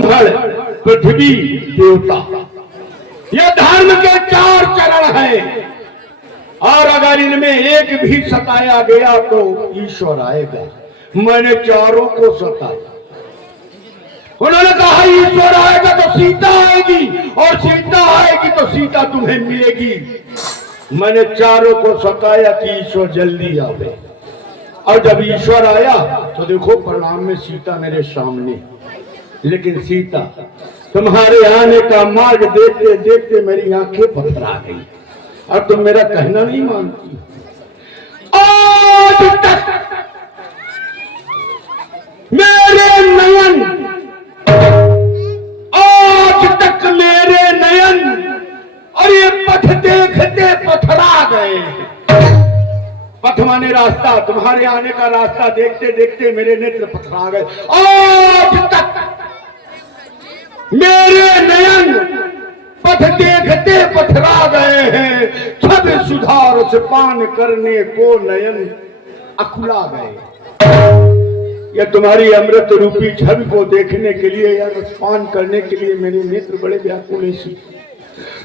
ब्राह्मण, पृथ्वी, देवता, ये धर्म के 4 चरण हैं। और अगर इनमें एक भी सताया गया तो ईश्वर आएगा। मैंने चारों को सताया। उन्होंने कहा ईश्वर आएगा तो सीता आएगी, और सीता आएगी तो सीता तुम्हें मिलेगी। मैंने चारों को सताया कि ईश्वर जल्दी आवे। और जब ईश्वर आया तो देखो परिणाम में सीता मेरे सामने। लेकिन सीता, तुम्हारे आने का मार्ग देखते देखते मेरी आंखें पथरा गई। अब तुम मेरा कहना नहीं मानती। आज तक मेरे नयन, आज तक मेरे नयन, और ये पथ देखते पथरा गए। पथ माने रास्ता, तुम्हारे आने का रास्ता देखते देखते मेरे नेत्र पथरा गए। आज तक मेरे नयन पथ देखते पथरा गए हैं। छब सुधार से पान करने को नयन अकुला गए। ये तुम्हारी अमृत रूपी छवि को देखने के लिए या पान करने के लिए मेरे नेत्र बड़े व्याकुल हैं।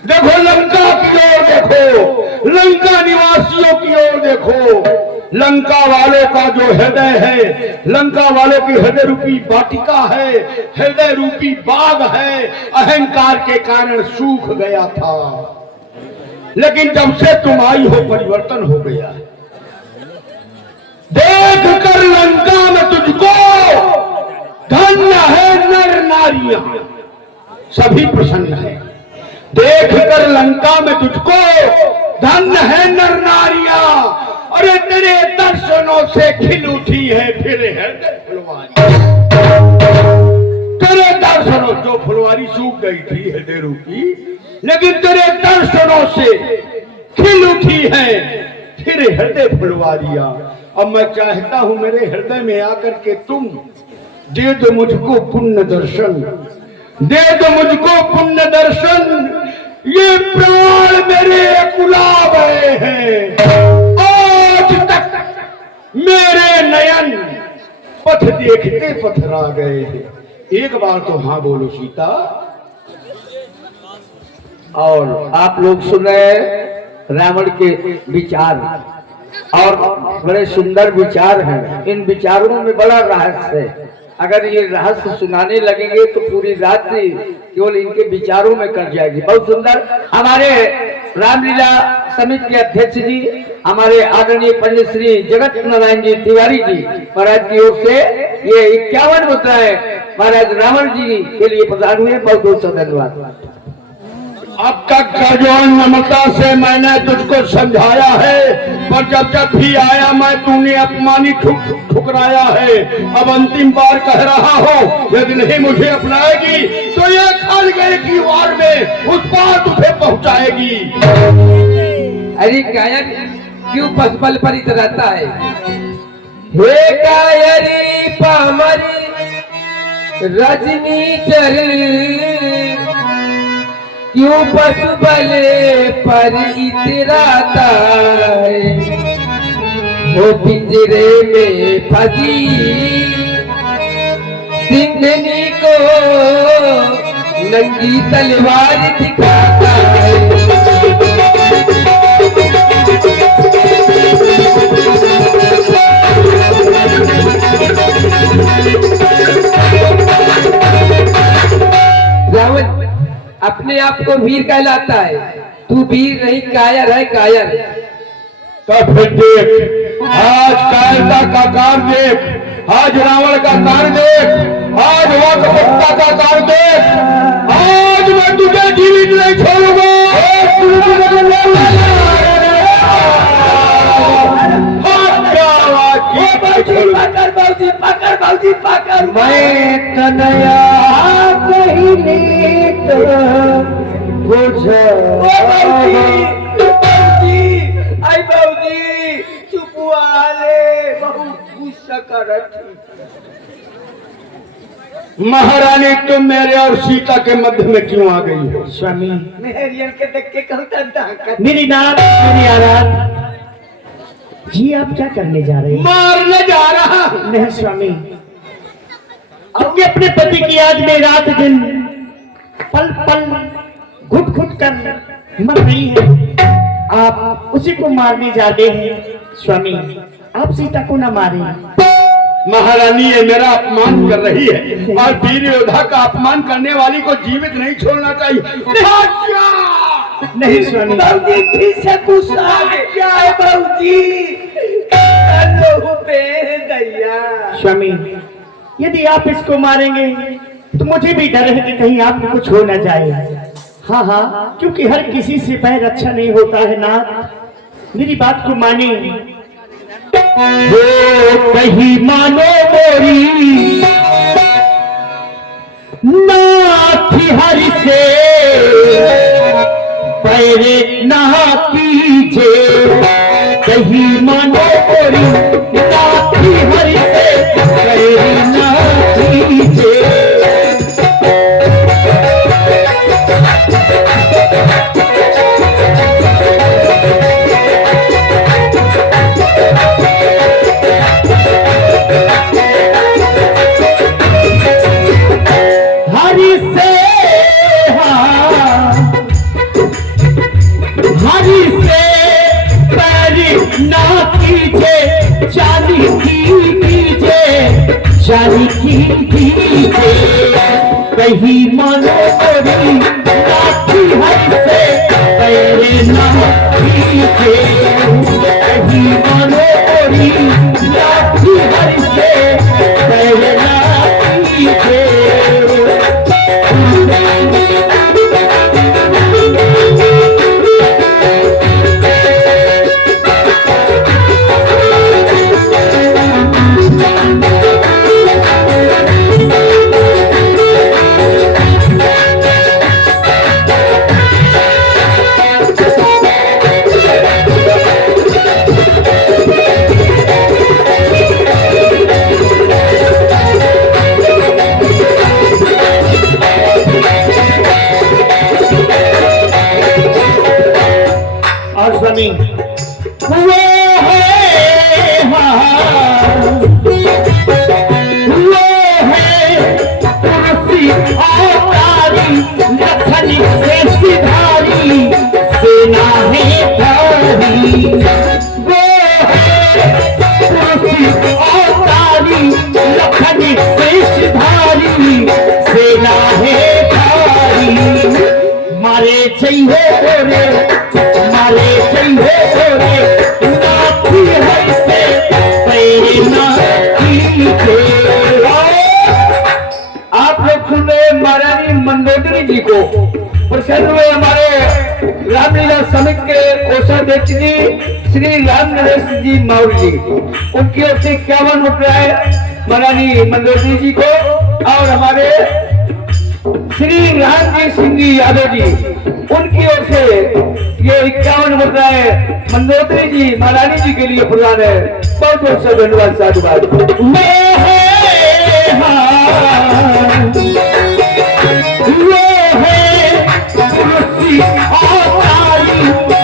देखो लंका की ओर देखो, लंका निवासियों की ओर देखो। लंका वालों का जो हृदय है, लंका वालों की हृदय रूपी वाटिका है, हृदय रूपी बाग है, अहंकार के कारण सूख गया था। लेकिन जब से तुम आई हो परिवर्तन हो गया है। देख कर लंका में तुझको धन्य है नर नारियां, सभी प्रसन्न है। देख कर लंका में तुझको धन्य है नर नारियां, अरे तेरे दर्शनों से खिल उठी है फिर हृदय फुलवारी। तेरे दर्शनों, जो फुलवारी सूख गई थी हृदय रूपी, लेकिन तेरे दर्शनों से खिल उठी है फिर हृदय फुलवारियां। अब मैं चाहता हूं मेरे हृदय में आकर के तुम दे दो मुझको पुण्य दर्शन, दे दो मुझको पुण्य दर्शन। ये प्राण मेरे अकुला गए हैं। आज तक मेरे नयन पथ देखते पथरा गए हैं। एक बार तो हाँ बोलो सीता। और आप लोग सुन रहे रावण के विचार, और बड़े सुंदर विचार हैं। इन विचारों में बड़ा रहस्य है। अगर ये रहस्य सुनाने लगेंगे तो पूरी रात्रि केवल इनके विचारों में कट जाएगी। बहुत सुंदर हमारे रामलीला समिति के अध्यक्ष जी, हमारे आदरणीय पंडित श्री जगत नारायण जी तिवारी जी महाराज की ओर से ये 51 मुद्राएं महाराज रावण जी के लिए प्रदान हुए। बहुत बहुत धन्यवाद। अब तक जो ममता से मैंने तुझको समझाया है, पर जब जब भी आया मैं तूने अपमानित ठुकराया है। अब अंतिम बार कह रहा हो, यदि नहीं मुझे अपनाएगी तो ये खानगढ़ की वार में उस पार तुझे पहुंचाएगी। अरे कायर क्यों पसपल पर इतराता है? हे कायरी पामरी रजनी चल, क्यों पसपल पर इतराता है? वो पिंजरे में फंसी सिंधनी को नंगी तलवार दिखाता है। रावण अपने आप को वीर कहलाता है। तू वीर नहीं कायर है, कायर। तब फिर देख, आज कायरता का कार देख, आज रावण का कार देख, आज वक्रता का कार देख। आज मैं तुझे जीवित नहीं छोड़ूंगा। पकड़ बाबूजी पकड़। मैं कन्हैया कहने आई बाबूजी चुप वाले बहुत गुस्सा कर। महारानी तुम मेरे और सीता के मध्य में क्यों आ गई हो? स्वामी मेहरियन के देख के कहता मेरी नाथ, मेरी आराध जी, आप क्या करने जा रहे हैं? मारने जा रहा। नहीं स्वामी, क्योंकि अपने पति की याद में रात दिन पल पल घुट घुट कर मर रही है। आप उसी को मारने जा रहे हैं। स्वामी, आप सीता को न मारें। महारानी ये मेरा अपमान कर रही है और वीर योद्धा का अपमान करने वाली को जीवित नहीं छोड़ना चाहिए। नहीं स्वामी, स्वामी, यदि आप इसको मारेंगे तो मुझे भी डर है कि कहीं आपको कुछ हो न जाए। हाँ हाँ, क्योंकि हर किसी से पैर अच्छा नहीं होता है नाथ, मेरी बात को माने। वो कहीं मानो मोरी नाथ हरि से पैरे ना कीजे, कहीं मानो मोरी नाथ हरि से पैरे ना कीजे। जानी की कीजे, कहीं मानो मोरी नाथी हरि से पैरे ना कीजे, कहीं मानो मोरी नाथी हरि से पैरे ना कीजे। मंदोदरी जी को प्रसन्न हुए हमारे रामलीला समिति के कोषाध्यक्ष जी श्री राम नरेश जी माउल जी, उनकी ओर से 51 रुपये महारानी मंदोदरी जी को और हमारे श्री रामजी सिंह जी यादव जी, उनकी ओर से ये 51 रुपये मंदोदरी जी महारानी जी के लिए प्रदान है। बहुत बहुत सा धन्यवाद, साधुवाद।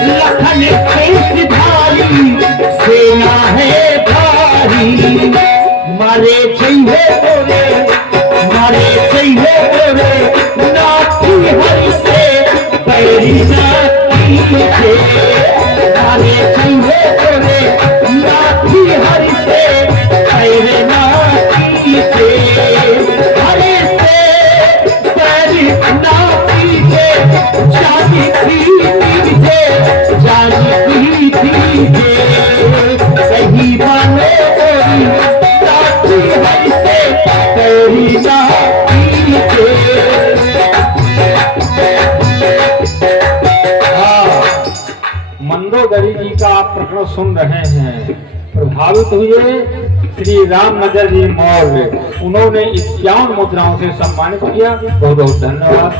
लखन सेना है भारी, मारे चाहिए बोले, मारे चाहिए बोले, नाथी हरि से पैरी नाथी थे, मारे चाहिए बोले, नाथी हरि से पैरे नाथी थे, हरि से पैरी नाथी थे, जानी की थे, जानी की थे, कहीं माने बोली नाथी हरि से पैरी नाथी थे। मंदोदरी जी का आप प्रकरण सुन रहे हैं, प्रभावित हुए श्री राम नजर जी मौर्य, उन्होंने 51 मुद्राओं से सम्मानित किया। बहुत बहुत धन्यवाद।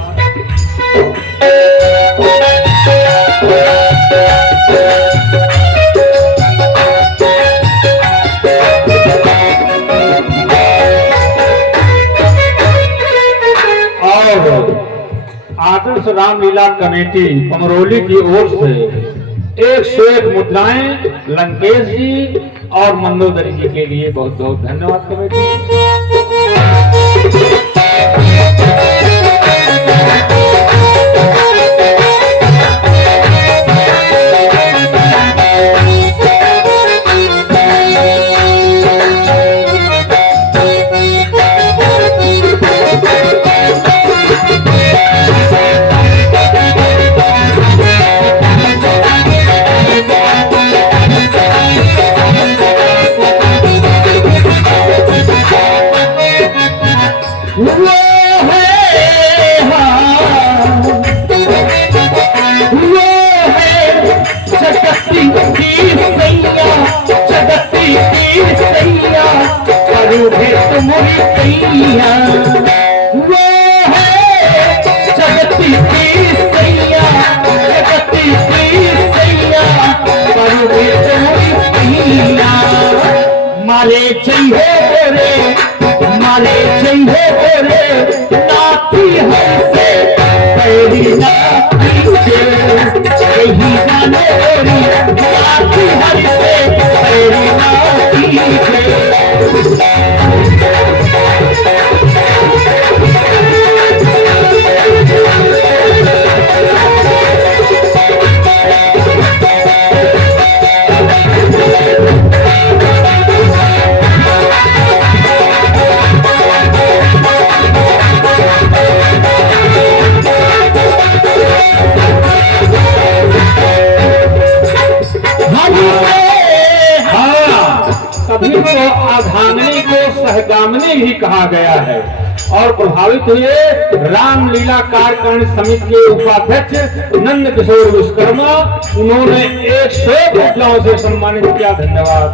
और आदर्श रामलीला कमेटी पमरोली की ओर से 101 मुद्राएं लंकेश जी और मंदोदरी जी के लिए बहुत बहुत धन्यवाद कमेटी। जगती की सैया जगती की सैया करू भेंट मोरी सैया वो है जगती की सैया जगती की सैया करू भेंट मोरी सैया मारे चाहिए रे मारे चाहिए रे नाती हमसे पैरी नाती से यही गाने रे नाती हमसे पैरी नाती से सभी को आधांगनी को सहगामनी भी कहा गया है और प्रभावित हुए रामलीला कार्यकारिणी समिति के उपाध्यक्ष नंद किशोर विश्वकर्मा उन्होंने 100 मुद्राओं से सम्मानित किया। धन्यवाद।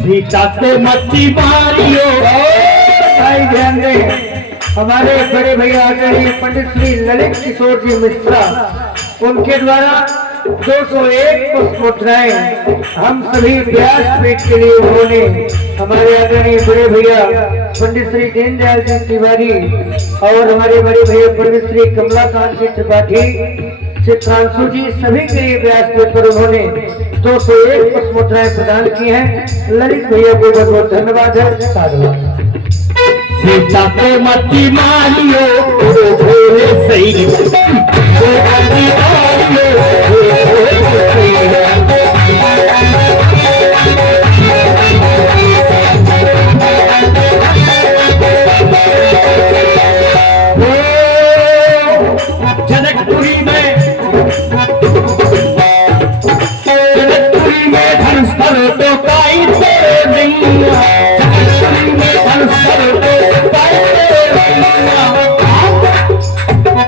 सीता से मच्छी मारियो भाई ध्यान दें। हमारे बड़े भैया आदरणीय पंडित श्री ललित किशोर जी मिश्रा उनके द्वारा 201 पुष्पोत्तराएं हम सभी व्यासपीठ के लिए उन्होंने हमारे आदरणीय बड़े भैया पंडित श्री दीनदयाल जी तिवारी और हमारे बड़े भैया पंडित श्री कमलाकांत जी त्रिपाठी चित्रांशु जी सभी के लिए व्यासपीठ पर उन्होंने 201 पुष्पोत्तराएं प्रदान की हैं। ललित भैया को बहुत बहुत धन्यवाद है। साधुवाद। सीता को मती मारियो भोले सही जनकपुरी में धनुस्थल तो काई तेरे नैया जनकपुरी में धनुस्थल तो काई तेरे नैया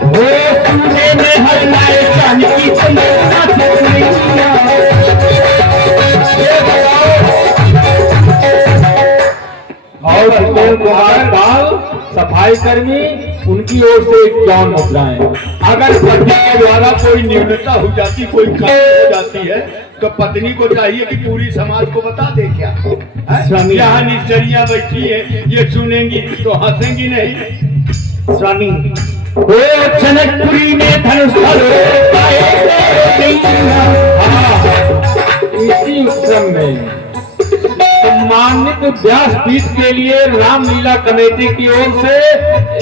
वो सुने में हर लाए जानकी चंद्रमा चंद्रिया और सुनील कुमार दाल सफाई कर्मी उनकी ओर से 51 मुद्राएं। अगर पति के द्वारा कोई न्यूनता हो जाती कोई कमी हो जाती है तो पत्नी को चाहिए कि पूरी समाज को बता दे क्या स्वामी यहाँ निश्चरियां बैठी है ये सुनेंगी तो हंसेंगी नहीं। स्वामी वो जनकपुरी में धनुस्थल इसी क्रम में सम्मानित व्यासपीठ के लिए रामलीला कमेटी की ओर से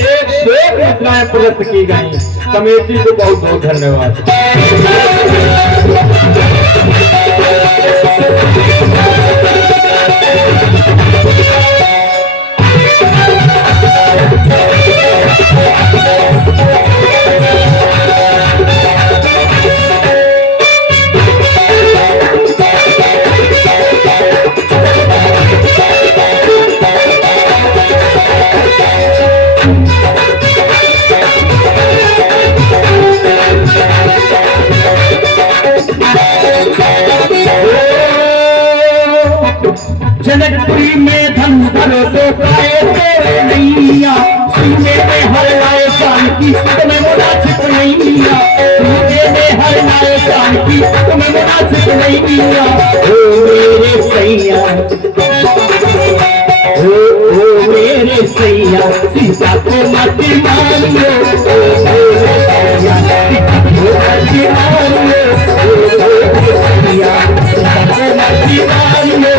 101 मुद्राएं प्रदत्त की गई। कमेटी को बहुत बहुत धन्यवाद। जनकपुरी में धनुधर तो पाए तेरे नैया सीने में हर लाए जानकी तुम्हें मुनासिब नहीं मिला सीने में हर लाए जानकी तुम्हें मुनासिब नहीं मिला ओ मेरे सैया ओ मेरे सैया सीता को मत मारियो ओ मेरे सैया सीता को मत मारियो ओ मेरे सैया सीता को मत मारियो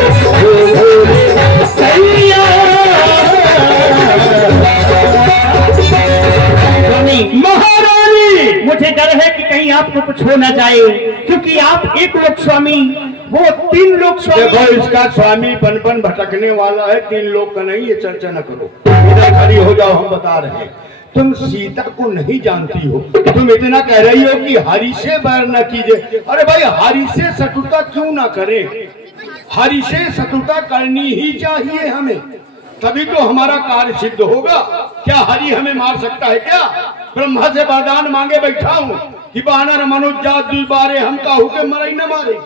महारानी मुझे डर है कि कहीं आपको कुछ हो न जाए क्योंकि आप एक लोक स्वामी वो 3 लोक देखो इसका स्वामी पनपन भटकने वाला है, 3 लोग का नहीं, ये चर्चा न करो। इधर खड़ी हो जाओ, हम बता रहे हैं। तुम सीता को नहीं जानती हो, तुम इतना कह रही हो कि हरि से बैर न कीजिए। अरे भाई, हरि से शत्रुता क्यों ना करें? हरि से शत्रुता करनी ही चाहिए हमें, तभी तो हमारा कार्य सिद्ध होगा। क्या हरि हमें मार सकता है क्या? ब्रह्मा से वरदान मांगे बैठा हूं कि बानर मनुष्य जात दुई बारे, हम काहू के मरई न मारे।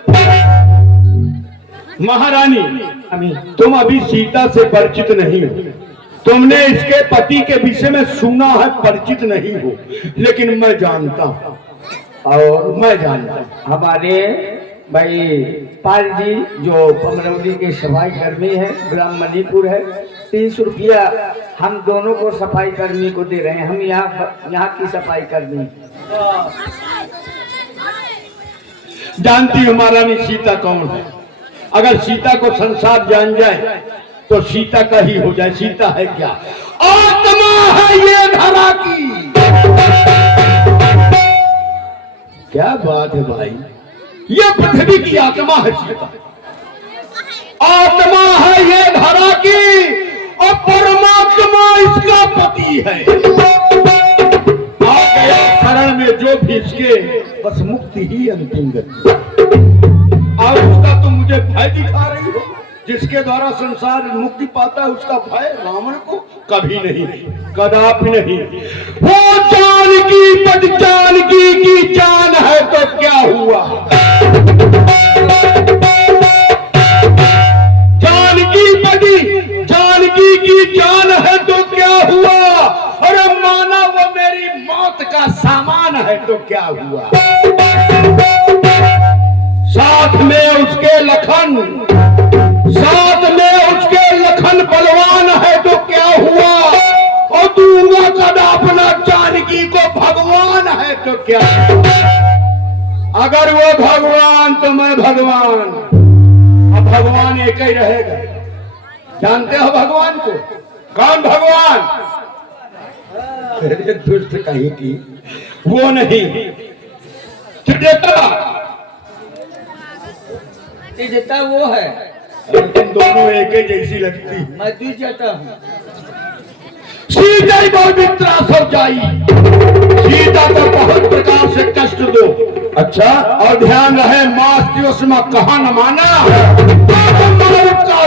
महारानी, तुम अभी सीता से परिचित नहीं हो, तुमने इसके पति के विषय में सुना है, परिचित नहीं हो, लेकिन मैं जानता हूं, और मैं जानता हूं। हमारे भाई पाल जी जो अमरौली के सफाई कर्मी है, ग्राम मणिपुर है, 300 रुपया हम दोनों को सफाई कर्मी को दे रहे हैं। हम यहाँ की सफाई कर्मी। जानती हो महारानी सीता कौन है? अगर सीता को संसार जान जाए तो सीता का ही हो जाए। सीता है क्या? आत्मा है ये धरा की। क्या बात है भाई, ये पृथ्वी की आत्मा है सीता, आत्मा है ये धरा की, और परमात्मा इसका पति है। आ गया शरण में जो भी इसके, बस मुक्ति ही अंतिम गति। और उसका तुम मुझे भय दिखा रही हो, जिसके द्वारा संसार मुक्ति पाता है उसका भय रावण को कभी नहीं, कदापि नहीं। वो जानकी पद जानकी की जान है तो क्या हुआ? जानकी पदी जानकी की जान है तो क्या हुआ? अरे माना वो मेरी मौत का सामान है तो क्या हुआ? साथ में उसके लखन, साथ में उसके लखन बलवान है तो क्या हुआ? और दूंगा कदा अपना जानकी को भगवान है तो क्या? अगर वो भगवान तो मैं भगवान, अब भगवान एक ही रहेगा। जानते हो भगवान को? कौन भगवान? अरे दुष्ट कहीं की, वो नहीं, देता वो है, लेकिन दोनों एक ही जैसी लगती। मैं दूर जाता हूँ। सीता पवित्रा सब जाई, सीता को बहुत प्रकार से कष्ट दो। अच्छा, और ध्यान रहे मास दिवस में कहा न माना,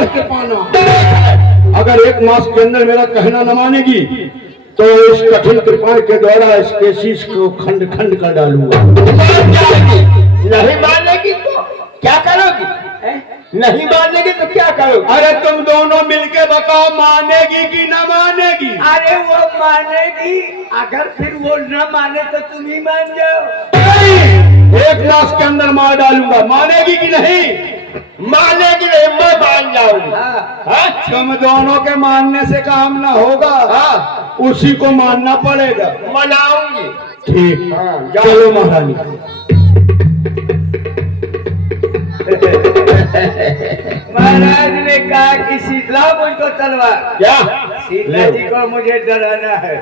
के पाना। अगर 1 मास के अंदर मेरा कहना न मानेगी तो इस कठिन कृपा के द्वारा इसके शीश को खंड खंड कर डालूंगा। नहीं मानेगी तो क्या करोगी? नहीं मानेगी तो क्या करोगी? अरे तुम दोनों मिलके बताओ, मानेगी कि न मानेगी? अरे वो मानेगी, अगर फिर वो न माने तो तुम ही मान जाओ। नहीं, 1 मास के अंदर मार डालूंगा। मानेगी कि नहीं? मानेगी नहीं, मैं मान जाऊंगा। तुम दोनों के मानने से काम ना होगा, उसी को मानना पड़ेगा। मनाऊंगी। ठीक, चलो महारानी। महाराज ने कहा कि शीतला मुझको तलवार, क्या? सीता जी को मुझे डराना है।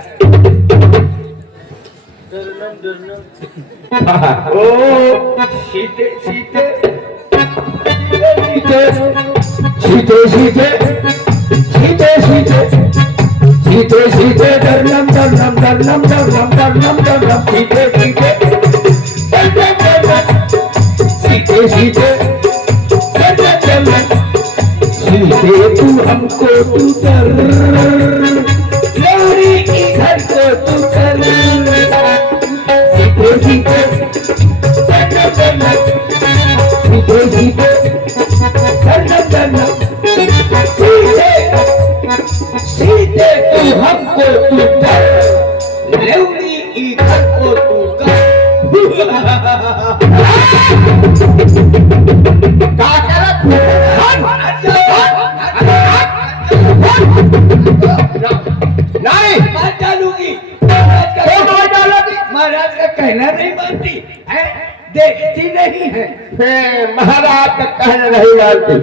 ओ सीते सीते सीते सीते सीते सीते सीते सीते धर्मम धर्मम धर्मम धर्मम धर्मम धर्मम सीते सीते सीते सीते सीते तू हमको तू कर, गौरी की घर को तू कर। सीते सीते सीते सीते सीते तू हमको तू कर, गौरी की घर को तू कर। नहीं मैं डालूंगी, महाराज का कहना नहीं मानती है, देखती नहीं है। महाराज का कहना नहीं मानती।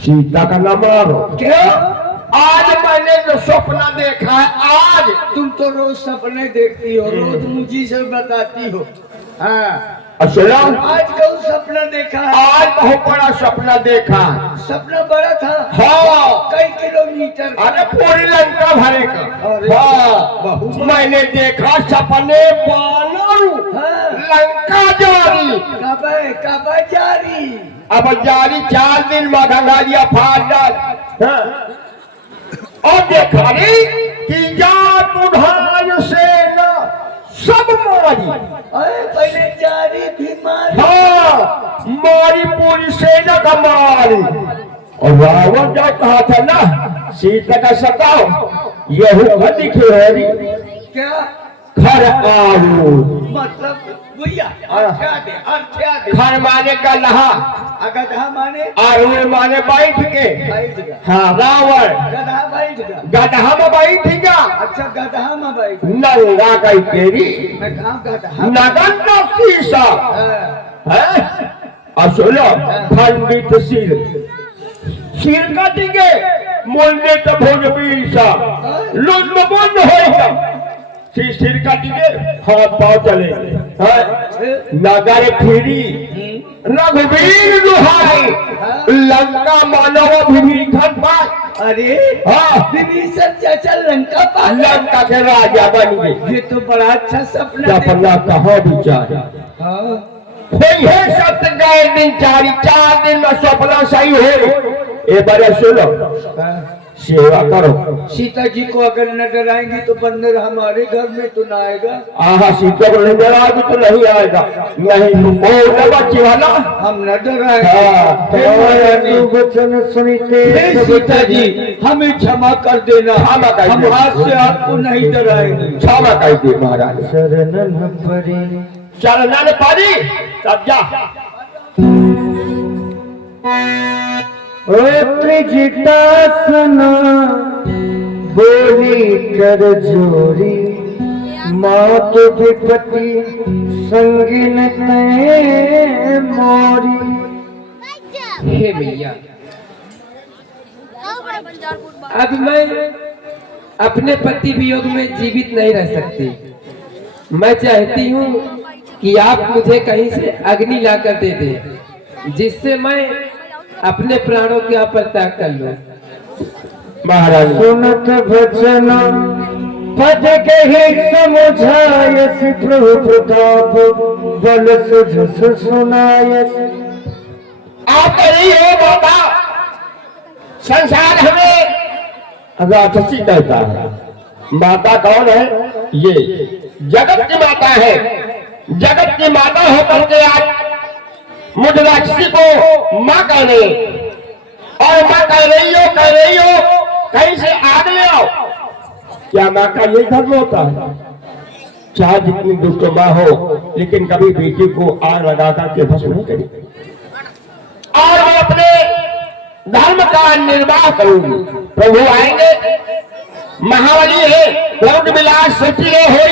सीता का नाम मारो। क्यों? आज मैंने जो सपना देखा है, आज तुम तो रोज सपने देखती हो, रोज मुझी से बताती हो। हाँ, असलम आज कौन सपना देखा है? आज बहुत बड़ा सपना देखा। सपना बड़ा था। हाँ कई किलोमीटर? अरे पूरी लंका भरे का। अरे, हाँ बहुत। मैंने देखा सपने बानर हाँ। लंका जारी। कब जारी? अब जारी 4 दिन में गंगा जी फाटल। हाँ। और देखा रे कि जात उधार सेना सब मारी। अरे पहले जारी भी मारी। हाँ मारी पूरी सेना का मारी। और रावण जो कहा था ना सीता का सताओ यही दिखे हरी क्या खर आरू मतलब? भैया अर्थ दे। खर माने गल्हा गधा माने आरूढ़ माने बैठ के। बैठ गया। हाँ रावण गधा बैठ गया। गधा में बैठ गया। अच्छा गधा में बैठ। नंगा कई तेरी मैं कहा गधा। नगन का शीशा हाँ। है असुलो खंडित सिर का दिगे मुंडे का भोज बीसा लुंड मुंड होएगा सिर का दिगे हाथ पाँव चले नगर फिरी रघुवीर दुहाई लंका मानव विभीषण पास। अरे हाँ विभीषण चाचा लंका पास। लंका के राजा बन गए। ये तो बड़ा अच्छा सपना है। सपना कहाँ बिचारा हाँ। कोई है सत्य गए दिन 4 दिन में सपना सही हो। ए बारे सुनो सेवा करो। सीता जी को अगर न डराएंगी तो बंदर हमारे घर में तो ना आएगा। आहा सीता को नहीं डराओगे तो नहीं आएगा। नहीं तो बच्ची वाला हम न डराएंगे। वचन सुनते हे सीता जी हमें क्षमा कर देना। क्षमा कर हम देना। आज से आपको नहीं डराएंगे। क्षमा कर दे महाराज। शरणन परे चरणन परी तब जा। त्रिजटासना बोली कर जोरी मात विपति संगिन तय मोरी। हे भैया अब मैं अपने पति वियोग में जीवित नहीं रह सकती। मैं चाहती हूँ कि आप मुझे कहीं से अग्नि लाकर दे दें जिससे मैं अपने प्राणों के यहाँ पर त्याग कर लूं। महाराज सुनत भजन पद कही समुझायस प्रभु प्रताप बल सुझस सुनायस। आप कही हो माता संसार हमें राक्षसी कहता है। माता कौन है? ये जगत की माता है। जगत की माता होकर के आज मुझ राक्षसी को माँ कहने और माँ कह रही हो कहीं से आग ले आओ। क्या माँ का यही धर्म होता है? चाहे जितनी दुष्ट माँ हो लेकिन कभी बेटी को आग लगाकर के भस्म नहीं करेगी और वो अपने धर्म का निर्वाह करूंगी। प्रभु आएंगे महाबली है प्रभु विलास सची हो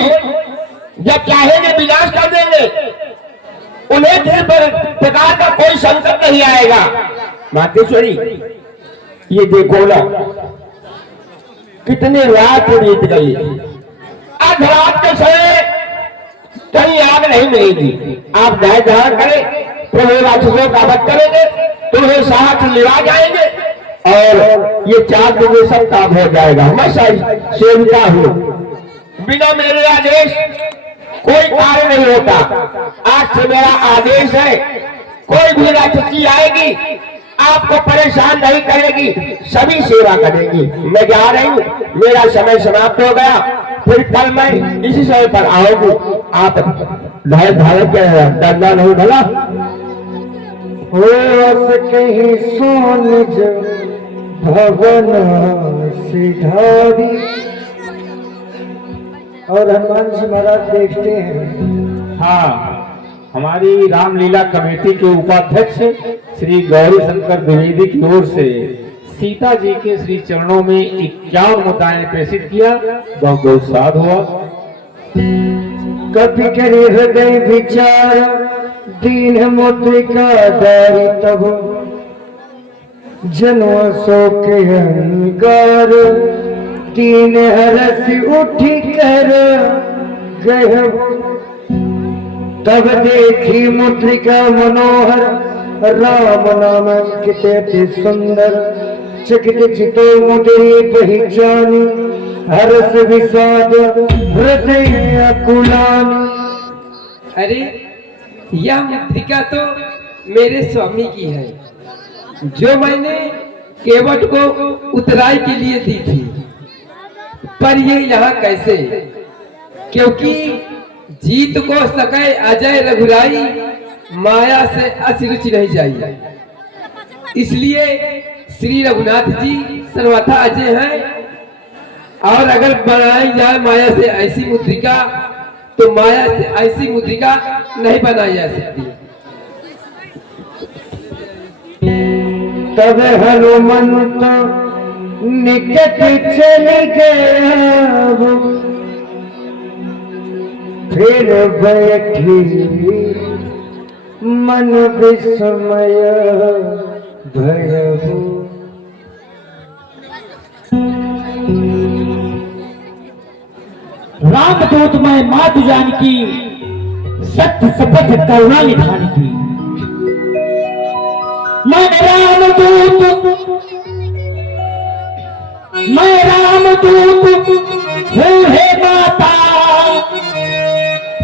जब चाहेंगे विलास कर देंगे। उन्हें किसी प्रकार का कोई संकट नहीं आएगा। मातेश्वरी ये देखो ना कितनी रात बीत गई। आज रात के समय कहीं आग नहीं मिलेगी। आप न्याय धारण करें प्रभु राक्षसों का वध करेंगे तुम्हें साहस लिवा जाएंगे और ये 4 दिन में सब काम हो जाएगा। मैं सेविका हूँ। बिना मेरे आदेश कोई कार्य नहीं होता। आज से मेरा आदेश है कोई भी राक्षसी आएगी आपको परेशान नहीं करेगी सभी सेवा करेगी। मैं जा रही हूँ मेरा समय समाप्त हो गया। फिर कल मैं इसी समय पर आऊंगी। आप भय धारण के डरना नहीं भला। कहीं सोन भवन सिधारी। और हनुमान जी महाराज देखते हैं। हाँ हमारी रामलीला कमेटी के उपाध्यक्ष श्री गौरी शंकर द्विवेदी की ओर से सीता जी के श्री चरणों में 51 मुद्दाएं प्रेषित किया। बहुत बहुत साध हुआ। कभी करे हृदय विचार दीन मुद्रिका दारी तब जनो शोक अहंकार तीन हरस उठी कर गए। तब देखी मुद्रिका मनोहर, राम नाम अंकित अति सुंदर। चकित चितो मुद्री पहचानी, हर्ष विषाद हृदय अकुलानी। अरे यह मुद्रिका तो मेरे स्वामी की है, जो मैंने केवट को उतराई के लिए दी थी। पर ये यहाँ कैसे? क्योंकि जीत को सके अजय रघुराई, माया से असिरुचि नहीं जाई। इसलिए श्री रघुनाथ जी सर्वथा अजय हैं, और अगर बनाई जाए माया से ऐसी मुद्रिका, तो माया से ऐसी मुद्रिका नहीं बनाई जा सकती। तब हनुमंत निकट चली गया, फिर बैठी मन विस्मय भयहु। रामदूत में मातु जानकी, सत्य शपथ करुणा निधान की। मैं रामदूत हूँ हे माता,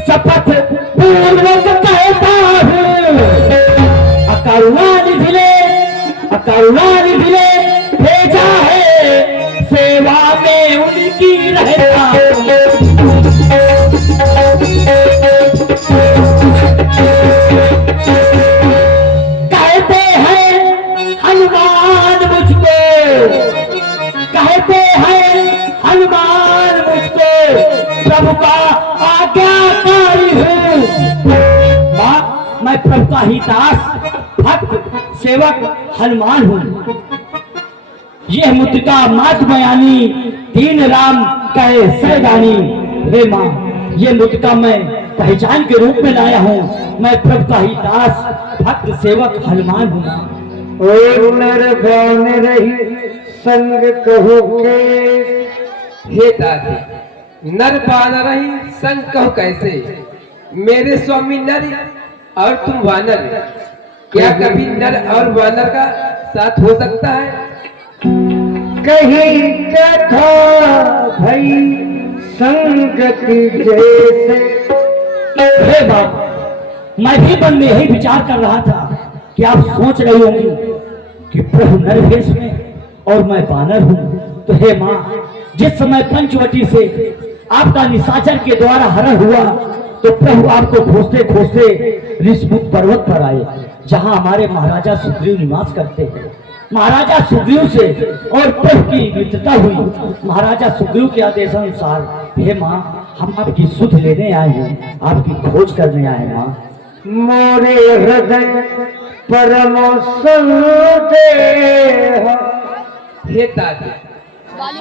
शपथ पूर्वक कहता हूँ। अकरुणा निधि ने भेजा है, सेवा में उनकी रहता हूँ। कहते हैं हनुमान मुझको, प्रभु का आज्ञाकारी हूँ। माँ, मैं प्रभु का ही दास, भक्त, सेवक हनुमान हूँ। यह मुद्रिका मात बयानी, दीन राम कहे सैदानी। हे माँ, ये मुद्रिका मैं पहचान के रूप में लाया हूँ। मैं प्रभु का ही दास, भक्त, सेवक हनुमान हूँ। और नर बन रही संग कहो के, हे दादी, नर बान रही संग कहो कैसे? मेरे स्वामी नर और तुम वानर, क्या कभी नर और वानर का साथ हो सकता है? कहीं कथा भई संगति जैसे। हे बाप, मैं भी मन में यही विचार कर रहा था कि आप सोच रही होंगी कि प्रभु नरभेष में और मैं बानर हूँ। तो हे माँ, जिस समय पंचवटी से आपका निशाचर के द्वारा हरण हुआ, तो प्रभु आपको खोजते खोजते ऋषमुख पर्वत पर आए, जहाँ हमारे महाराजा सुग्रीव निवास करते हैं। महाराजा सुग्रीव से और प्रभु की मित्रता हुई। महाराजा सुग्रीव के आदेशानुसार हे माँ, हम आपकी सुध लेने आए हैं, आपकी खोज करने आए हैं। माँ, मोरे हृदय परम संदेह। हे दादी,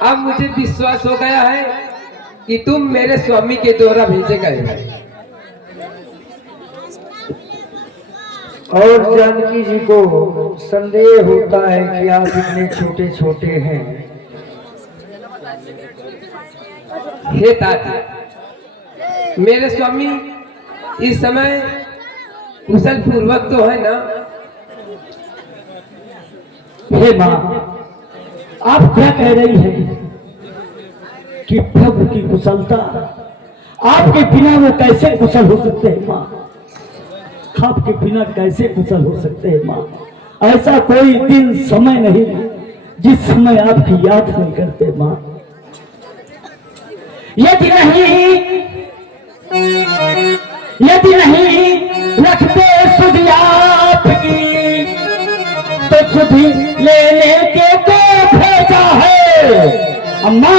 अब मुझे विश्वास हो गया है कि तुम मेरे स्वामी के द्वारा भेजे गए हैं। और जानकी जी को संदेह होता है कि आप इतने छोटे छोटे हैं। हे दादी, मेरे स्वामी इस समय कुशल पूर्वक तो है ना? हे माँ, आप क्या कह रही हैं कि प्रभु की कुशलता, आपके बिना वो कैसे कुशल हो सकते हैं? माँ, आपके बिना कैसे कुशल हो सकते हैं? माँ, ऐसा कोई दिन समय नहीं जिस समय आपकी याद नहीं करते। माँ, यदि नहीं रखते सुधि आपकी, तो सुधि लेने के को भेजा है। अम्मा,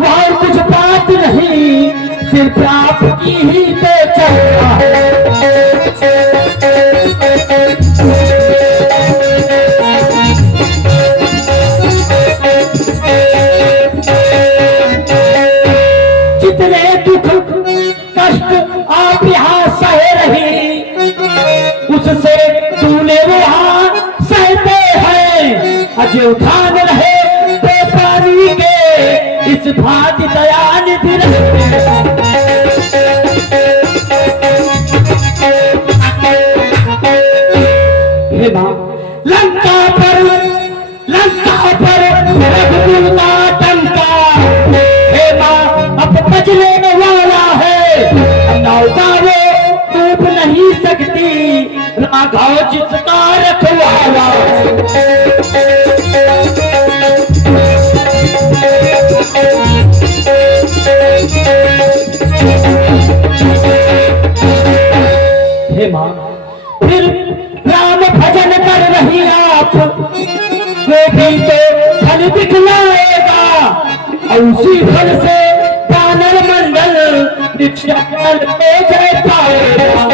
वहाँ कुछ बात नहीं, सिर्फ आपकी ही तो चलता है। जितने दुख कष्ट आप यहाँ सहे रही, उससे तूने वहाँ सहते हैं। अजय उठान रहे बेपारी के, इस भांति दयानिधि रहते। राघव जिसका रखवाला। हे माँ, फिर राम भजन कर रही आप, वो भी तो फल दिखलाएगा, और उसी फल से दानव मंडल दीक्षा पे जय पाएगा।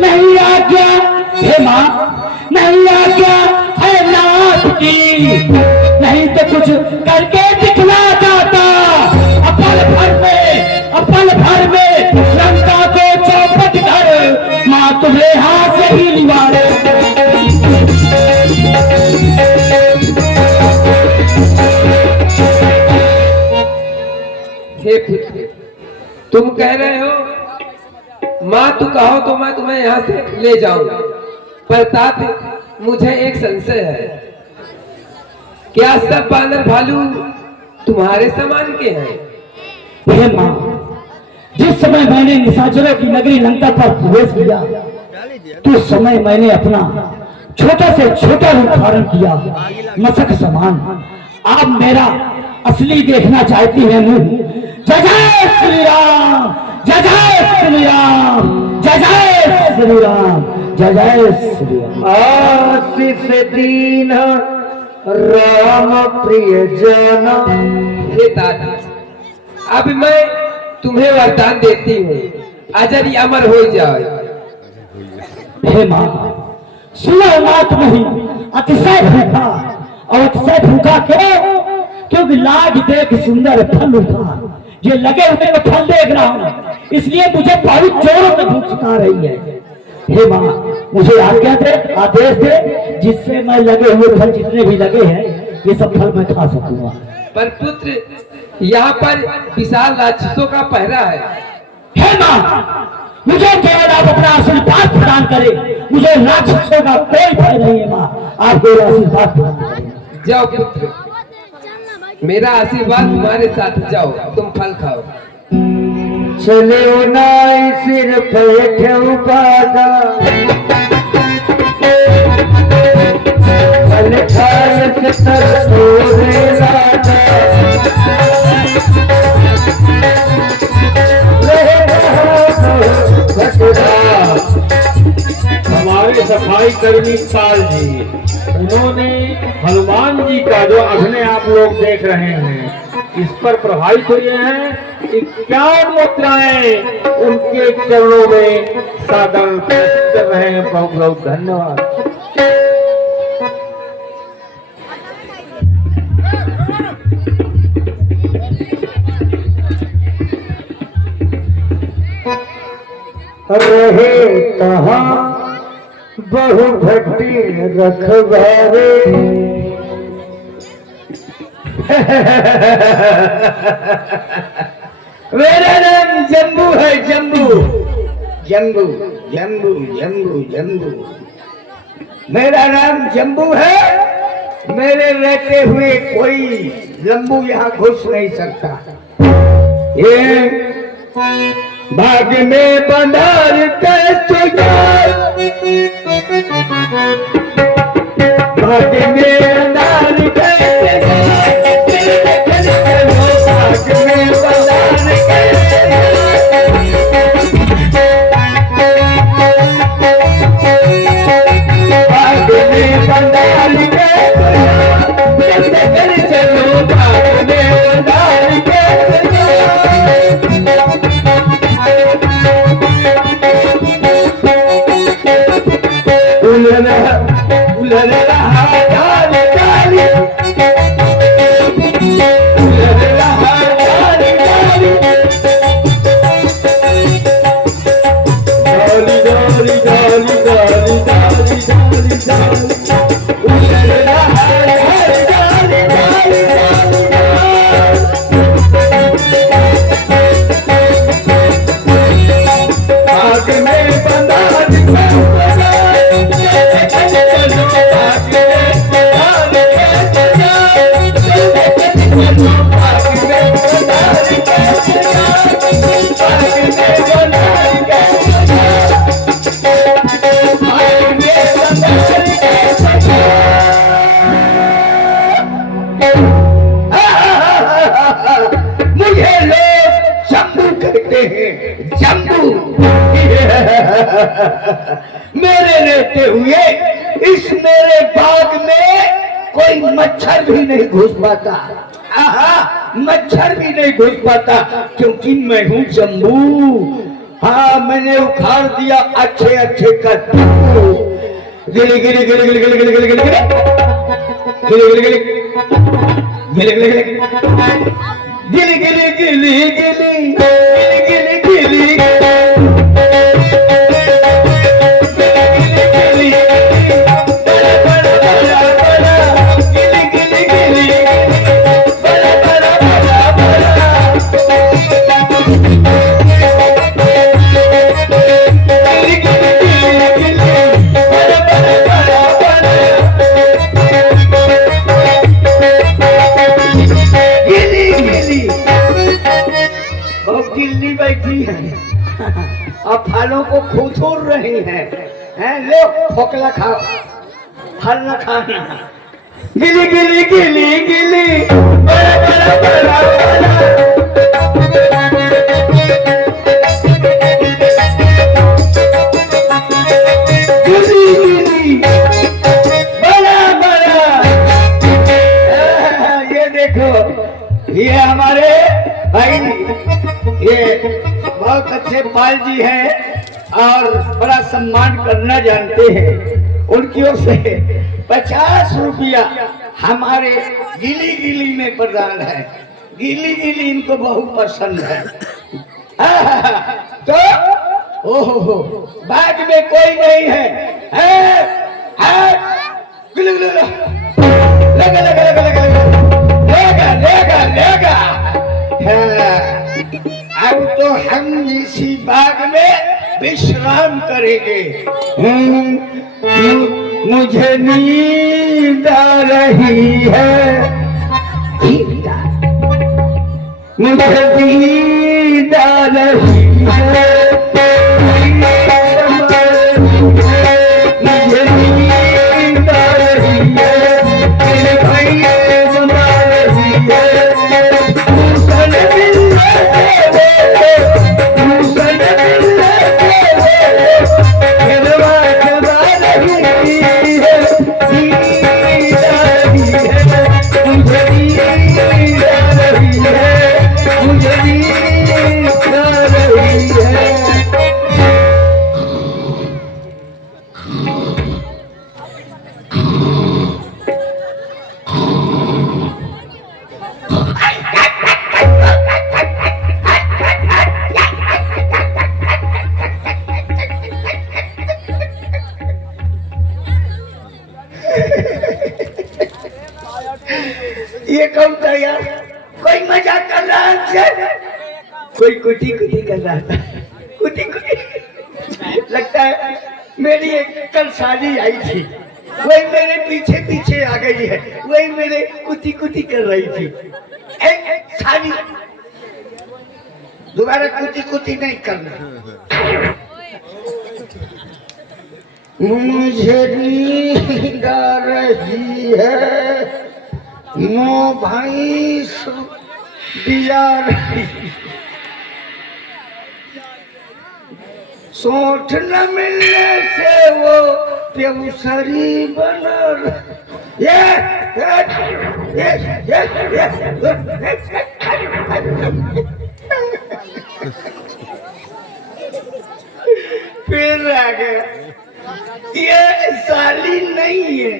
नहीं आज्ञा हे माँ, नहीं आज्ञा है नाथ की, नहीं तो कुछ करके दिखला जाता। अपल भर में लंका को चौपट कर माँ तुम्हें हाथ से ही निवारे। हे पुत्र, तुम कह रहे हो माँ तू कहो तो मैं तुम्हें यहाँ से ले जाऊंगा, पर तात मुझे एक संशय है, क्या सब बानर भालू तुम्हारे समान के हैं? हे माँ, जिस समय मैंने निशाचरों की नगरी लंका पर प्रवेश किया, तो उस समय मैंने अपना छोटा से छोटा रूप धारण किया, मशक समान। आप मेरा असली देखना चाहती हैं मुंह। जय जय श्री राम, जय जय श्री राम, जय जय श्री राम, जय जय श्री राम। आशीष दीन राम प्रिय जन। हे दादी, अब मैं तुम्हें वरदान देती हूँ, अजर अमर हो जाए। हे माँ, सुनो मात नहीं, अतिशय भूखा, और अतिशय भूखा क्यों? क्योंकि लाग देख सुंदर फल उठा, ये लगे हुए मैं फल देख रहा हूँ, इसलिए मुझे बहुत जोरों से भूख सिखा रही है। हे माँ, मुझे आज्ञा दे, आदेश दे, जिससे मैं लगे हुए फल जितने भी लगे हैं ये सब फल मैं खा सकूंगा। पर पुत्र, यहाँ पर विशाल राक्षसों का पहरा है। हे माँ, मुझे केवल आप अपना आशीर्वाद प्रदान करें, मुझे राक्षसों का कोई भय नहीं है माँ, आप कोई आशीर्वाद प्रदान करें। जाओ पुत्र, मेरा आशीर्वाद तुम्हारे साथ, जाओ तुम फल खाओ। चले नाई सिर पे उपादा, फल खाए से तर तोरे लादा, हमारे सफाई कर्मी पाल जी, उन्होंने हनुमान जी का जो अभिनय आप लोग देख रहे हैं, इस पर प्रभावित हुए हैं। 51 मुद्राएं उनके चरणों में सादर कर रहे हैं। बहुत बहुत धन्यवाद। रहे कहाँ बहु भट्टी रखवारे, मेरा नाम जम्बू है, जम्बू जम्बू जम्बू जम्बू जम्बू, मेरा नाम जम्बू है। मेरे रहते हुए कोई जम्बू यहाँ घुस नहीं सकता। ये भाग में बंधार कैसे जाए, भाग में बंधार कैसे जाए, भाग में बंधार कैसे जाए, भाग में बंधार कैसे चलो, भाग में बंधार कैसे जाए। Thank you. मेरे रहते हुए इस मेरे बाग में कोई मच्छर भी नहीं घुस पाता। आहा, मच्छर भी नहीं घुस पाता, क्योंकि मैं हूँ जम्बू। हाँ, मैंने उखाड़ दिया अच्छे अच्छे कद्दू। गिली गिली गिली गिली गिली गिली गिली गिली गिली गिली गिली गिली गिली गिली गिली गिली गिली गिली बैठी है और फलों को खुथुर रही हैं। लो फोकला खाओ, फल न खाना। गिली गिली गिली गिली बड़ा बड़ा बड़ा गिली गिली बड़ा बड़ा। ये देखो, ये हमारे भाई, ये बहुत अच्छे पाल जी हैं और बड़ा सम्मान करना जानते हैं। उनकी ओर से 50 रुपया हमारे गिली गिली में प्रदान है। गिली गिली इनको बहुत पसंद है। तो ओहो, बाग में कोई नहीं है। लगा लगा लगा लगा लेगा लेगा लेगा। अब तो हम इसी बाग में विश्राम करेंगे। मुझे नींद आ रही है, मुझे नींद आ रही है, मुझे नींद आ रही है, मेरे भाई बना रही है। ये कौन था यार? कोई मजाक कर रहा है, कोई कुटी कुटी कर रहा था। कुटी कुटी लगता है मेरी एक कल शादी आई थी, वही मेरे पीछे पीछे आ गई है, वही मेरे कुटी कुटी कर रही थी। शादी दोबारा कुटी कुटी नहीं करना। मुझे नींद आ रही है, नो भाई दिया सोठ न मिलने से वो प्यौसरी बन। फिर आ गया। ये साली नहीं है,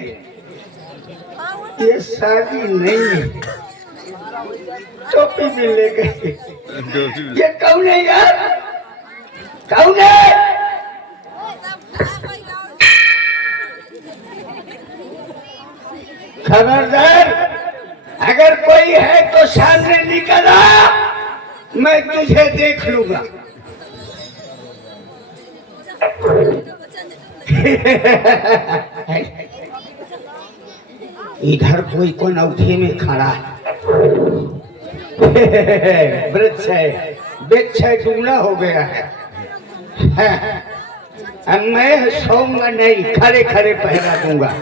ये शादी नहीं है। टोपी भी ले गए। ये कौन है यार? कौन है? खबरदार, अगर कोई है तो सामने निकल आ, मैं तुझे देख लूंगा। इधर कोई कोनौठी में खड़ा है। वृक्ष है, वृक्ष है, दुगना हो गया है। अब मैं सोऊंगा नहीं, खड़े खड़े पहरा दूंगा।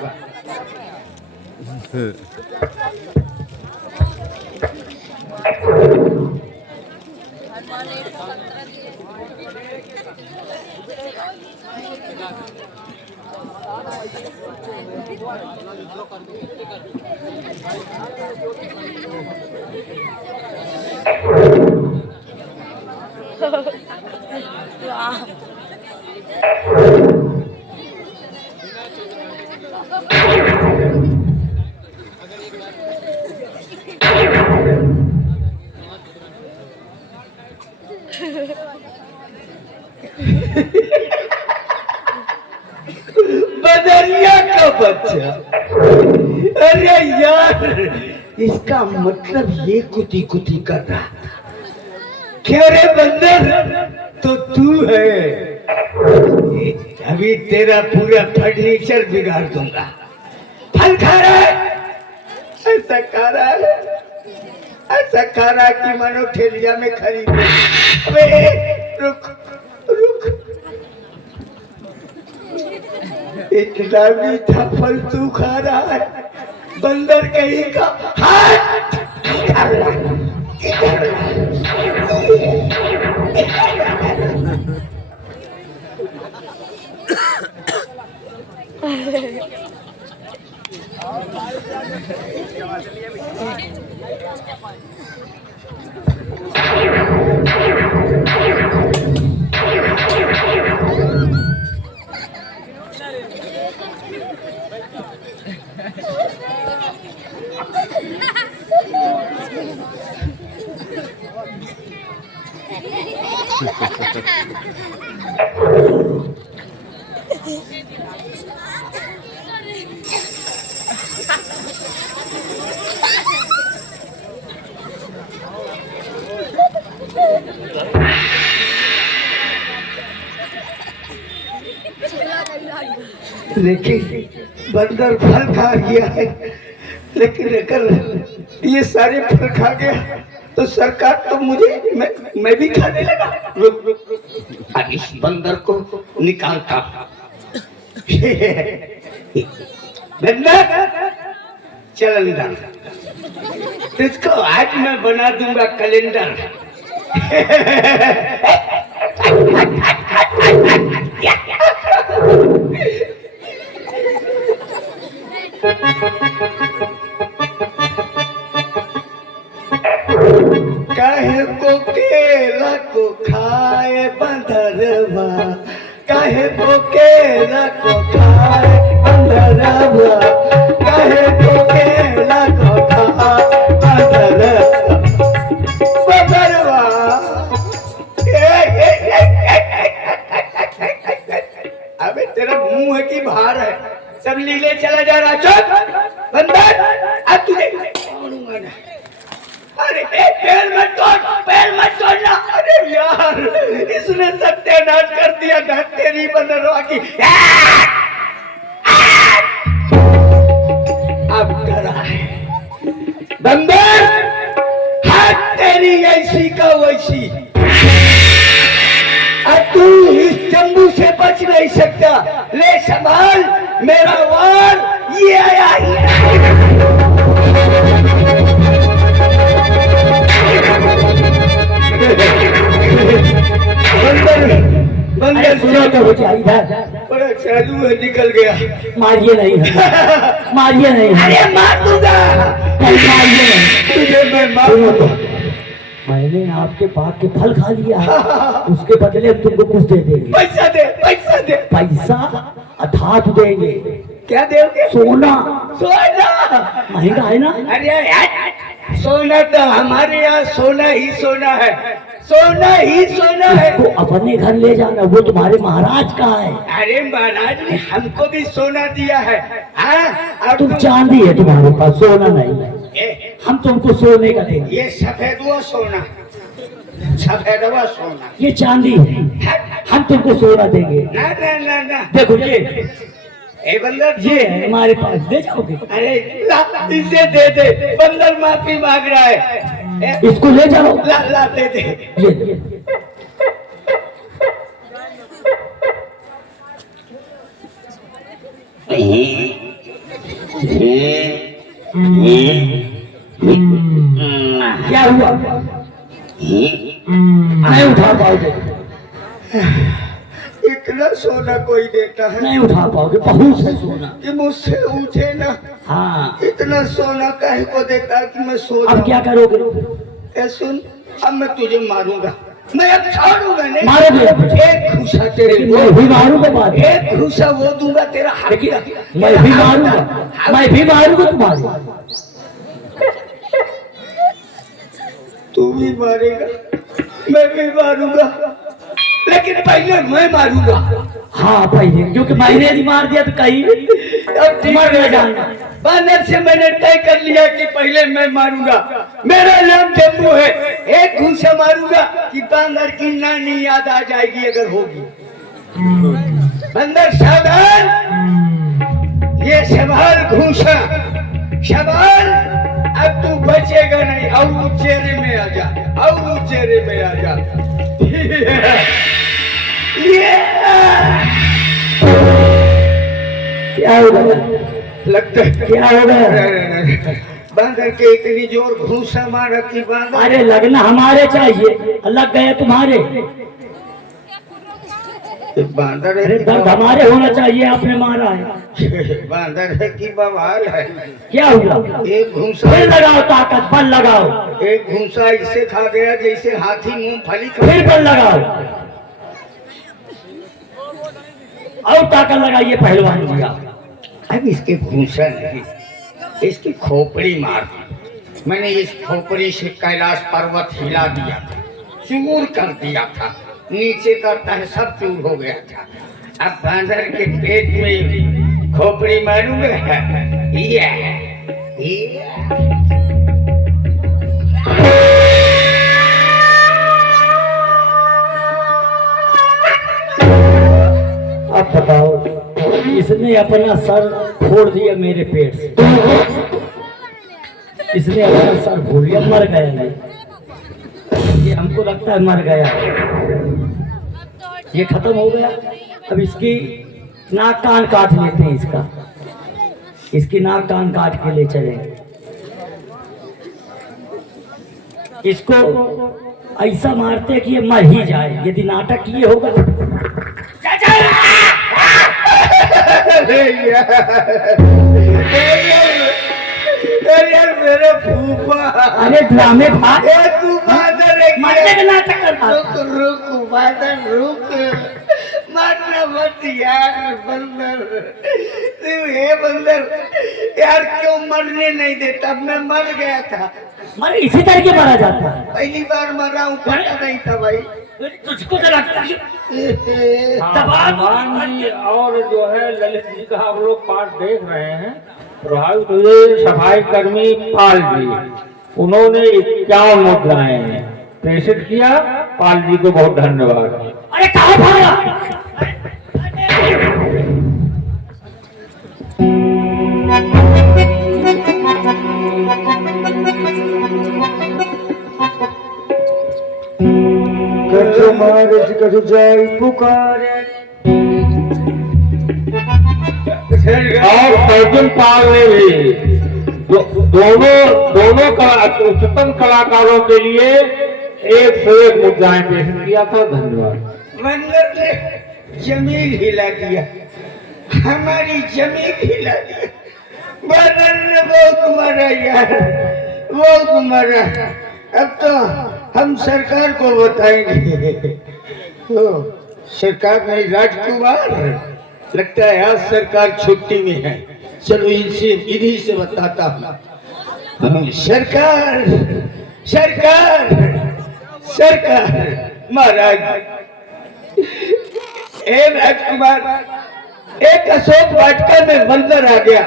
बदरिया का बच्चा। अरे यार, इसका मतलब ये कुती कुती कर रहा था। क्या रे बंदर, तो तू है। अभी तेरा पूरा फर्नीचर बिगाड़ दूंगा। फल खा रहा है, ऐसा खा रहा है, ऐसा खा रहा है कि मानो ठेलिया में खरीद। अबे रुक रुक, इतना मीठा फल तू खा रहा है, बंदर कहीं का। हाथ इधर ला, इधर ला। लेकिन बंदर फल खा गया है, लेकिन अगर ये सारे फल खा गया तो सरकार तो मुझे मैं भी खाने लगा। रुक रुक रुक, अब इस बंदर को निकालता। बंदर चल अंदर, तुझको आज मैं बना दूंगा कैलेंडर। काहे को केला को खाए बंदरवा, काहे को केला को खाए बंदरवा, काहे को केला को खाए बंदरवा, बंदरवा। अबे तेरा मुंह है कि बाहर है, सब लीले चला जा रहा। चुप बंदर, अब तुझे छोड़ूंगा ना। अरे पैर मत तोड़, पैर मत तोड़ना। अरे यार, इसने सत्यानाश कर दिया घर तेरी बंदरवा की। अब डरा है बंदर, हाथ तेरी ऐसी का वैसी। अब तू इस चंबू से बच नहीं सकता। ले संभाल मेरा वार, ये आया। बंदर सुना तो हो जाए, इधर बड़ा चालू है, निकल गया। मारिए नहीं है, मारिए नहीं है। अरे मार दूंगा, मारिए नहीं। तुझे मैं मारूंगा। मैंने आपके बाग के फल खा लिया, उसके बदले हम तुमको कुछ दे देंगे। पैसा दे, पैसा दे। पैसा अथात देंगे। क्या दोगे? सोना। सोना महंगा है ना? अरे यार, सोना तो हमारे यहाँ सोना ही सोना है, सोना ही सोना है। तो अपने घर ले जाना, वो तुम्हारे महाराज का है। अरे महाराज ने हमको भी सोना दिया है। हाँ, और तुम चांदी है तुम्हारे पास, सोना नहीं है। हम तुमको सोने का देंगे। ये सफेदवा सोना, सफेदवा सोना। ये चांदी है, हम तुमको सोना देंगे। ना ना ना ना, देखो ये ए बंदर, ये है हमारे पास, दे जाओगे? अरे ला, इसे दे दे। बंदर माफी मांग रहा है। इसको ले जाओ। ला ला, दे दे। ये क्या हुआ? नहीं उठा पाओगे, इतना सोना कोई देता है नहीं उठा पाओगे, बहुत है सोना। कि मुझसे उठे ना। हाँ, इतना सोना काहे को देता है कि मैं सो अब जाऊं? क्या करोगे? ए सुन, अब मैं तुझे मारूंगा, मैं अब छोड़ूंगा नहीं। मारोगे अब मुझे? एक घूसा तेरे लेकिन मैं भी मारूंगा बाद में। एक घूसा वो दूंगा तेरा हाथ। लेकिन मैं भी मारूंगा, मैं भी मारूंगा तुम्हारे। तू भी मारेगा, मैं भी मारूंगा, लेकिन पहले मैं मारूंगा। हाँ पहले, क्योंकि मैंने यदि मार दिया तो कहीं अब ठीक मर है जाना। बानर से मैंने तय कर लिया कि पहले मैं मारूंगा। मेरा नाम जम्मू है, एक घूसा मारूंगा कि बानर की नानी याद आ जाएगी अगर होगी। बंदर सावधान, ये संभाल घूसा, संभाल, अब तू बचेगा नहीं। और चेहरे में आ जा, और चेहरे में आ जा। क्या होगा? लगता है क्या होगा? बांदर के इतनी जोर घूसा मारा कि बांदर। अरे लगना हमारे चाहिए, लग गए तुम्हारे। बांदर अरे है दर्द हमारे होना चाहिए, आपने मारा है। बांदर है कि बवाल है। क्या हुआ? एक घूसा, फिर लगाओ ताकत, बल लगाओ, एक घूसा इससे खा गया जैसे हाथी मूंगफली खा। फिर बल लगाओ और ताकत लगाइए पहलवान जी आप। अब इसके घूसा नहीं, इसकी खोपड़ी मार दी मैंने। इस खोपड़ी से कैलाश पर्वत हिला दिया था, चूर कर दिया था, नीचे का तह सब चूर हो गया था। अब बांदर के पेट में खोपड़ी मारूंगा। अब बताओ, इसने अपना सर फोड़ दिया मेरे पेट से, इसने अपना सर फोड़ दिया, मर गया नहीं। ये हमको लगता है मर गया, ये खत्म हो गया। अब इसकी नाक कान काट लेते हैं, इसकी नाक कान काट के ले चले। इसको ऐसा मारते कि ये मर ही जाए। यदि नाटक ये होगा अरे मेरे फूफा, अरे ड्रामे भाग, तू बांदर है मरने का नाटक करता रुक रुक बांदर रुक, मारना मत यार बंदर। तू हे बंदर यार, क्यों मरने नहीं देता? मैं मर गया था, मर इसी तरह के मारा जाता है। पहली बार मरा हूँ, पता नहीं था भाई। तुझको तो लगता है हनुमान जी और जो है ललित जी का आप लोग पाठ देख रहे हैं। प्रभावित हुए सफाई कर्मी पाल जी, उन्होंने 51 मुद्राएं प्रेषित किया। पाल जी को बहुत धन्यवाद। अरे कहाँ भागा? कछु जाई पुकारे। और अर्जुन पाल ने भी दोनों उच्चतम कलाकारों के लिए 101 मुद्राएं प्रेषित किया था। धन्यवाद। बंदर ने जमीन हिला दिया, हमारी जमीन हिला दिया। बंदर ने बहुत मारा यार, बहुत मारा। अब तो हम सरकार को बताएंगे। तो सरकार नहीं, राजकुमार लगता है आज सरकार छुट्टी में है। चलो इनसे इन्हीं से बताता हूँ। सरकार सरकार सरकार, महाराज ए राजकुमार, एक अशोक वाटिका में बंदर आ गया,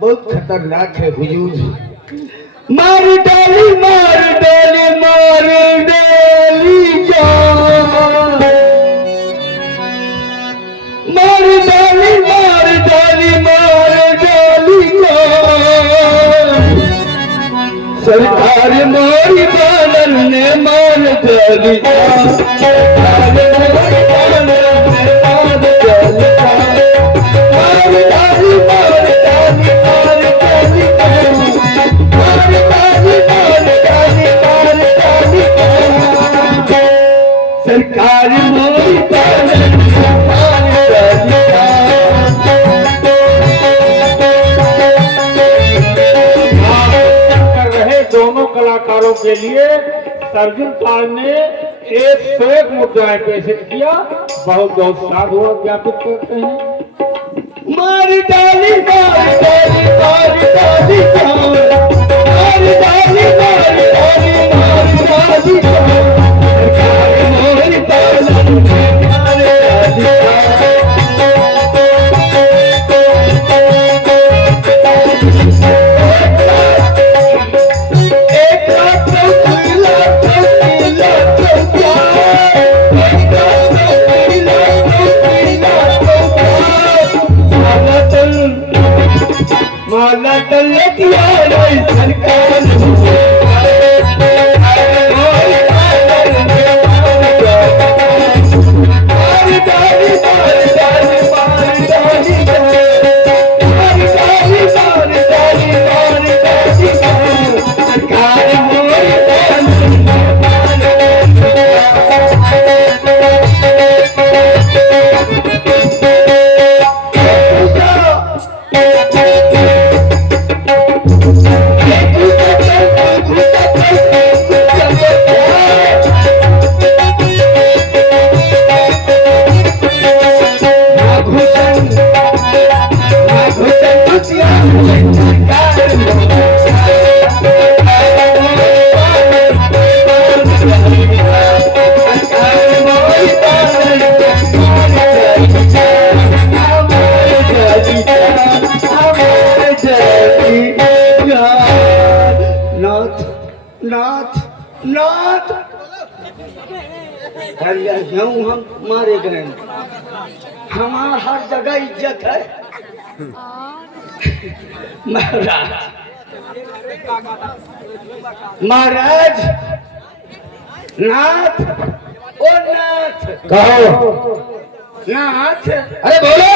बहुत खतरनाक है हुजूर। मार डाली मार डाली मार डाली जान, मार डाली मार डाली मार डाली जान। सरकार मारी बानर ने मार डाली जान, मुद्दाओं के लिए सर्जुल खान ने 101 मुद्दाएं पेश किया। बहुत बहुत साधुवाद ज्ञापित करते हैं। मारी डाली मारी डाली मारी डाली मारी डाली मारी डाली मारी डाली मारी माला डल किया सरकार नाथ नाथ यूं हम मारे गए। हमारा हर जगह इज्जत है महाराज। महाराज नाथ ओ नाथ कहो। नाथ अरे बोलो।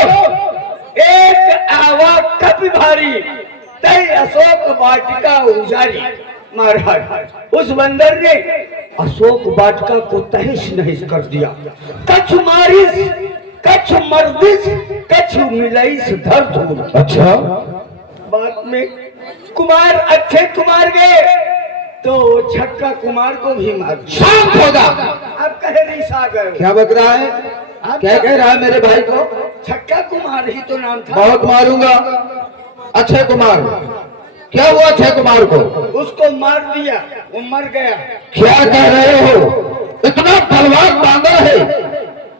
एक आवा कपि भारी तय अशोक वाटिका उजारी। महाराज उस बंदर ने अशोक वाटिका को तहस नहस कर दिया। कछ मारिस कछ मर्दिस कछ मिलाइस धर धूल। अच्छा। बाद में कुमार अच्छे कुमार गए तो छक्का कुमार को भी मार दिया। शांत होगा। अब कहे रिसा गए। क्या बक रहा है? क्या कह रहा है मेरे भाई को? छक्का कुमार ही तो नाम था। बहुत मारूंगा। अक्षय कुमार क्या हुआ? अक्षय कुमार को उसको मार दिया, वो मर गया। क्या कह रहे हो? इतना बलवान बांधा है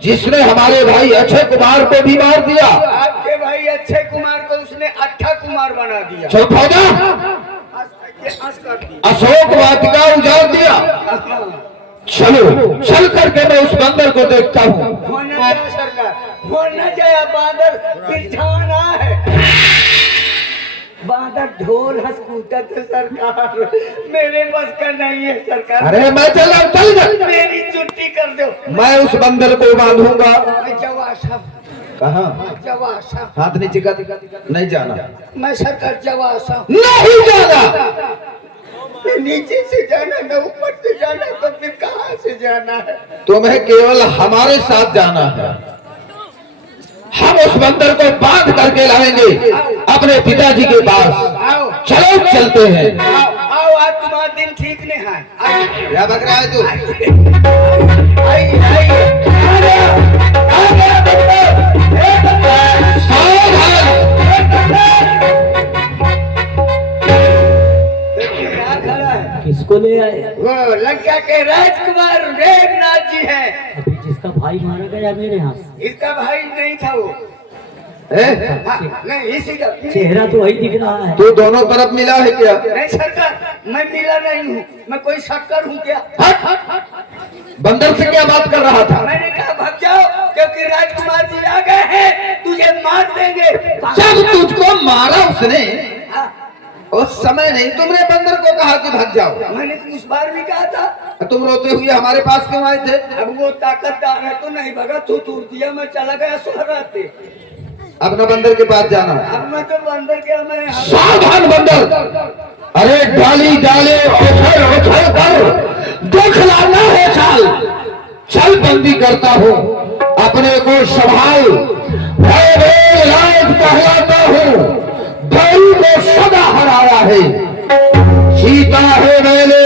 जिसने हमारे भाई अक्षय कुमार को भी मार दिया। आपके भाई अक्षय कुमार को उसने अट्ठा कुमार बना दिया। चुप हो जा। अशोक वाटिका उजाड़ दिया। चलो चल करके मैं उस बंदर को देखता हूँ। होना सरकार होना जाए। बादल बिछाना है। बादल ढोल हंसकूटा तो सरकार मेरे बस का नहीं है सरकार। अरे मैं चला चल जा। मेरी छुट्टी कर दो। मैं उस बंदर को बांधूंगा। मैं जवासा कहाँ? जवासा हाथ नीचे कर। नहीं जाना। मैं सरकार जवासा नहीं जाना। नीचे से जाना न ऊपर से जाना तो फिर कहाँ से जाना है? तुम्हें केवल हमारे साथ जाना है। हम उस बंदर को बांध करके लाएंगे अपने पिताजी के पास। आओ चलो चलते हैं। आओ आओ आज तुम्हारा दिन ठीक नहीं है। क्या बक रहा है तू? आई आई किसको ले आए? वो लंका के राजकुमार मेघनाथ जी हैं। अभी जिसका भाई मारा गया मेरे यहाँ से। इसका भाई नहीं था वो। हाँ, नहीं इसी का चेहरा तो वही दिख रहा है। तू दोनों तरफ मिला है क्या? नहीं सरकार मैं मिला नहीं हूँ। मैं कोई शक्कर हूँ क्या? बंदर से क्या बात कर रहा था? मैंने कहा भाग जाओ क्योंकि राजकुमार जी आ गए हैं, तुझे मार देंगे। जब तुझको मारा उसने उस समय नहीं तुमने बंदर को कहा कि भाग जाओ? मैंने तो उस बार भी कहा था। तुम रोते हुए हमारे पास क्यों आए थे? अब वो ताकतदार है तो नहीं भगा, तू तोड़ दिया, मैं चला गया सोहराते। अपना बंदर के पास जाना। अब मैं तो बंदर के मैं सावधान बंदर। अरे डाली डाले उछल उछल कर दिखलाना है चाल। चल बंदी करता हूँ अपने को संभाल। कहलाता हूँ भाई को सदा हराया है। सीता है मैंने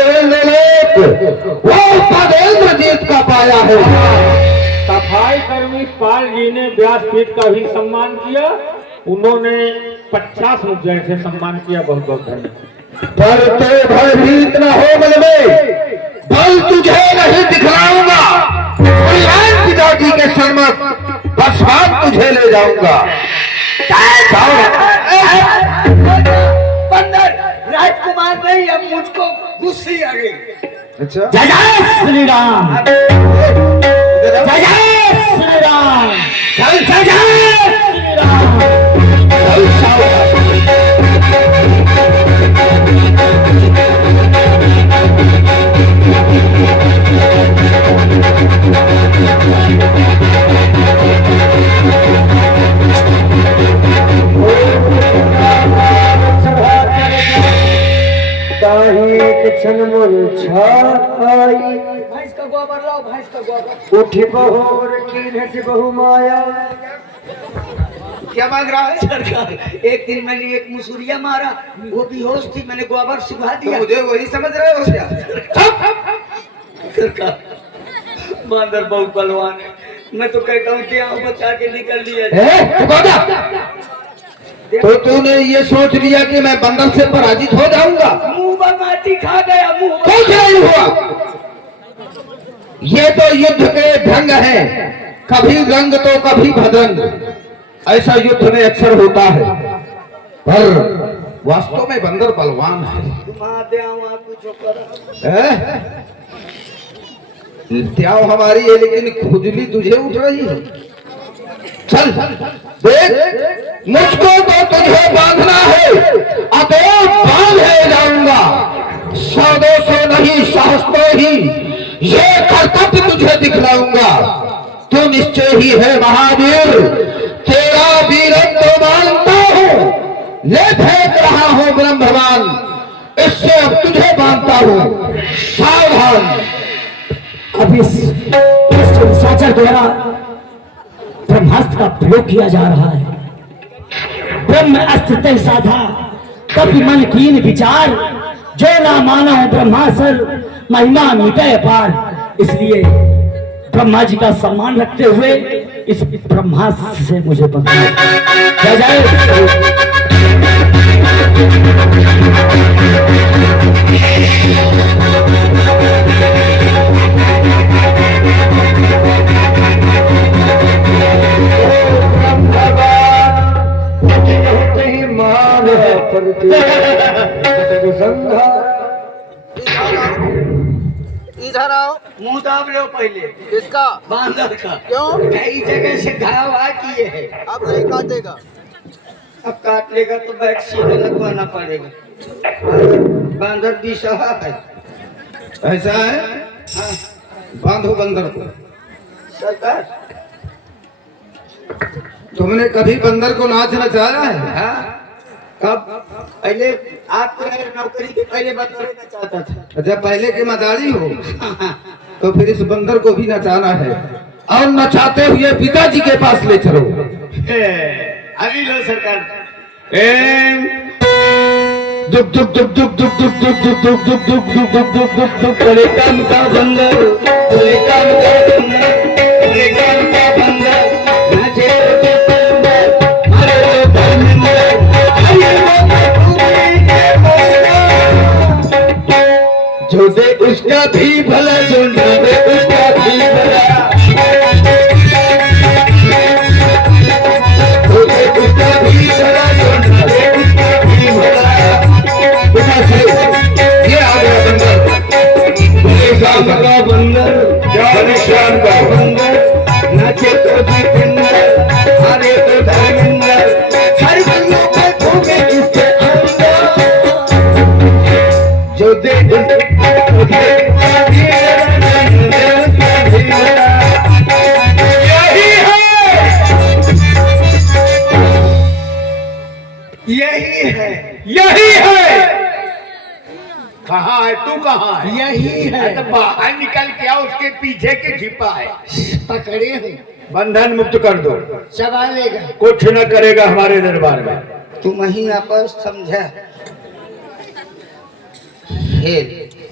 है। सफाई कर्मी पाल जी ने व्यासपीठ का भी सम्मान किया, उन्होंने 50 रुपये से सम्मान किया। बहुत बहुत धन्यवाद। पर तो भयभीत न हो बल में, बल तुझे नहीं दिखलाऊंगा। कल्याण पिताजी के सन्मुख बसवान तुझे ले जाऊंगा। राजकुमार नहीं, अब मुझको गुस्से आ गई। अच्छा, जय जय श्री राम, जय जय श्री राम, जय जय श्री राम। भैंस का गोबर लाओ, भैंस का गोबर। उठी बहोर की रच बहु माया। क्या मांग रहा है सरकार? एक दिन मैंने एक मुसुरिया मारा, वो बेहोश थी, मैंने गोबर सुखा दिया। तो मुझे वही समझ रहे हो क्या? सरकार, बांदर बहुत बलवान है, मैं तो कहता हूँ कि बचा के निकल लिया। तो तूने ये सोच लिया कि मैं बंदर से पराजित हो जाऊंगा? मुंह पर माटी खा गया, मुंह पर। कुछ नहीं हुआ। ये तो युद्ध के ढंग है, कभी रंग तो कभी भदंग। ऐसा युद्ध में अक्सर होता है, पर वास्तव में बंदर बलवान है। त्याव हमारी है, लेकिन खुजली तुझे उठ रही है। चल देख, मुझको तो तुझे बांधना है, अतएव बांधे जाऊंगा। 100-200 नहीं, सहस तो ही ये कर्तव्य तुझे दिखलाऊंगा। तू निश्चय ही है महावीर, तेरा वीरत्व मानता हूँ। ले फेंक रहा हूँ ब्रह्म भगवान, इससे अब तुझे मानता हूँ। सावधान। अब इस साचर द्वारा ब्रह्मास्त्र का प्रयोग किया जा रहा है। ब्रह्म अस्त्र तय साधा, कपि मन कीन विचार, जो ना मानो ब्रह्मास्त्र महिमा मिटे पार। इसलिए ब्रह्मा जी का सम्मान रखते हुए इस ब्रह्मास्त्र से मुझे बंधना। जय जय। इधर आओ, मुंह दाब लो पहले। किसका? बांदर का। क्यों? कई जगह से घाव आ किए है, अब नहीं काटेगा। अब काट लेगा तो वैक्सीन लगवाना पड़ेगा। बांदर दिशा है। ऐसा है? हाँ। बांधो बंदर को। सरकार, तुमने कभी बंदर को नाच नचाया है? हाँ, कब? पहले आप तो नौकरी के पहले बंदर चाहता था। जब पहले की मदारी हो तो फिर इस बंदर को भी नचाना है, और नचाते हुए पिताजी के पास ले चलो। अभी लो सरकार। दुख दुख दुख दुख दुख दुख दुख दुख दुख दुख दुख दुख दुख दुख दुख दुख बड़े काम का बंदर, बड़े काम का बंदर, बड़े काम का बंदर, नाचे तो बंदर, मारे तो बंदर, जो दे उसका भी भला, जो ना दे उसका भी भला, जो दे उसका भी भला, जो ना दे उसका भी भला। ये आ गया बंदर, परेशान का बंदर, परेशान का बंदर, नाचे तो दीपिंदर, हारे तो धर्मिंदर, हर बंदों पे भूखे इसके अंदर, जो दे यही है, यही है। कहाँ है तू? कहाँ है? यही है। तो बाहर निकल के आओ, उसके पीछे के छिपा है। पकड़े हैं, बंधन मुक्त कर दो। चबा लेगा। कुछ न करेगा हमारे दरबार में। तुम ही आपस समझा,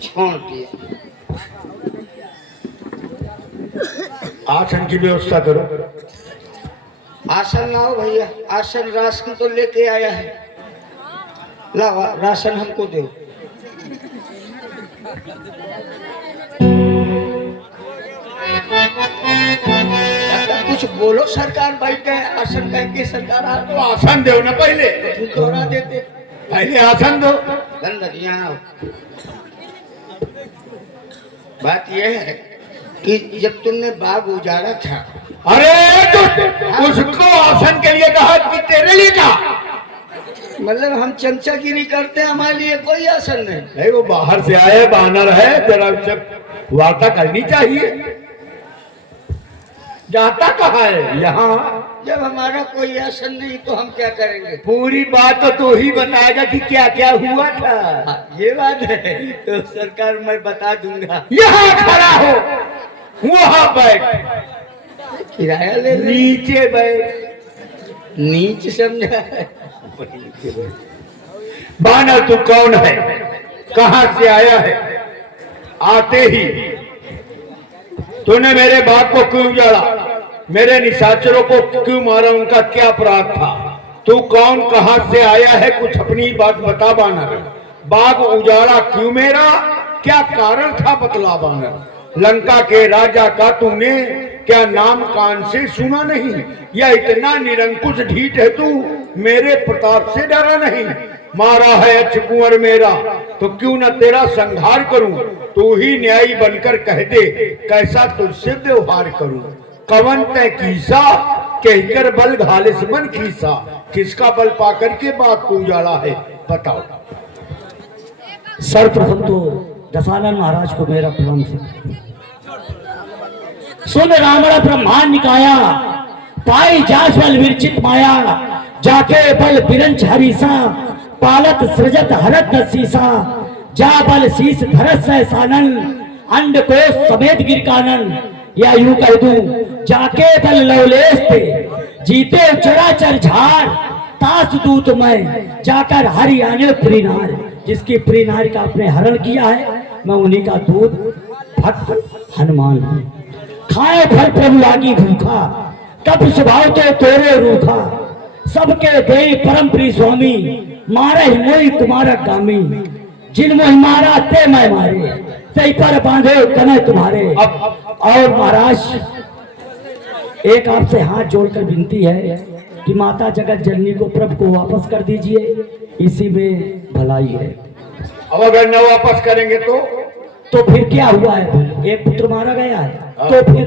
छोड़ दिया। आसन की व्यवस्था करो। आसन लाओ भैया, आसन राशन तो लेके आया है, लाओ राशन हमको दो। कुछ बोलो सरकार, बैठ गए आसन कह के सरकार आ तो आसन दो ना पहले, दोहरा देते। पहले आसन दो। बंदर यहाँ आओ। बात यह है कि जब तुमने बाग उजाड़ा था, अरे तो उसको आसन के लिए कहा कि तेरे लिए कहा? मतलब हम चमचागिरी करते हैं, हमारे लिए कोई आसन नहीं। नहीं, वो बाहर से आए, बानर है, जरा उससे वार्ता करनी चाहिए। जाता कहाँ है? यहाँ। जब हमारा कोई आसन नहीं तो हम क्या करेंगे? पूरी बात तो तू ही बताएगा कि क्या क्या हुआ था। ये बात है तो सरकार मैं बता दूंगा। यहाँ खड़ा हो, वहाँ बैठ, किराया ले ले। नीचे बैठ। नीच समझा है। बानर तू कौन है, कहाँ से आया है? आते ही तूने मेरे बाप को क्यों उजाड़ा, मेरे निशाचरों को क्यों मारा, उनका क्या अपराध था? तू कौन, कहां से आया है, कुछ अपनी बात बता बानर। बाग उजाड़ा क्यों मेरा, क्या कारण था, बतला बानर। लंका के राजा का तूने क्या नाम कान से सुना नहीं, या इतना निरंकुश ढीठ है तू, मेरे प्रताप से डरा नहीं? मारा है अच्छ कुंवर मेरा, तो क्यों न तेरा संहार करूं? तू ही न्यायी बनकर कह दे, कैसा तुझसे व्यवहार करूं? कवन तय कीसा, कहकर बल घालिस मन खीसा। किसका बल पाकर के बात को उजाड़ा है, बताओ। सर्वप्रथम तो दशानन महाराज को मेरा प्रणाम से सुन रावण ब्रह्मांड निकाया, पाई जास बल विरचित माया, जाके बल बिरंच हरीसा, पालत सृजत हरत शीसा, जा बल शीस धरत सहसानन, अंड को समेत गिरकानन। या यूं कह दूं, जाके बल लवलेश थे, जीते चराचर झाड़, तास दूत मैं जाकर हरियाणा प्रीनार। जिसकी प्रीनार का आपने हरण किया है, मैं उन्हीं का दूध भक्त हनुमान हूं। खाए फल प्रभु लागी भूखा, कब स्वभाव तो तोरे रूखा, सबके दे परम प्रिय स्वामी, मारे मोई कुमार गामी। जिन मोहि मारा ते मैं मारे, तई पर बांधे कने तुम्हारे। और महाराज एक आपसे हाथ जोड़कर विनती है कि माता जगत जननी को प्रभु को वापस कर दीजिए, इसी में भलाई है। अब अगर न वापस करेंगे तो फिर क्या हुआ है? एक पुत्र मारा गया है, तो फिर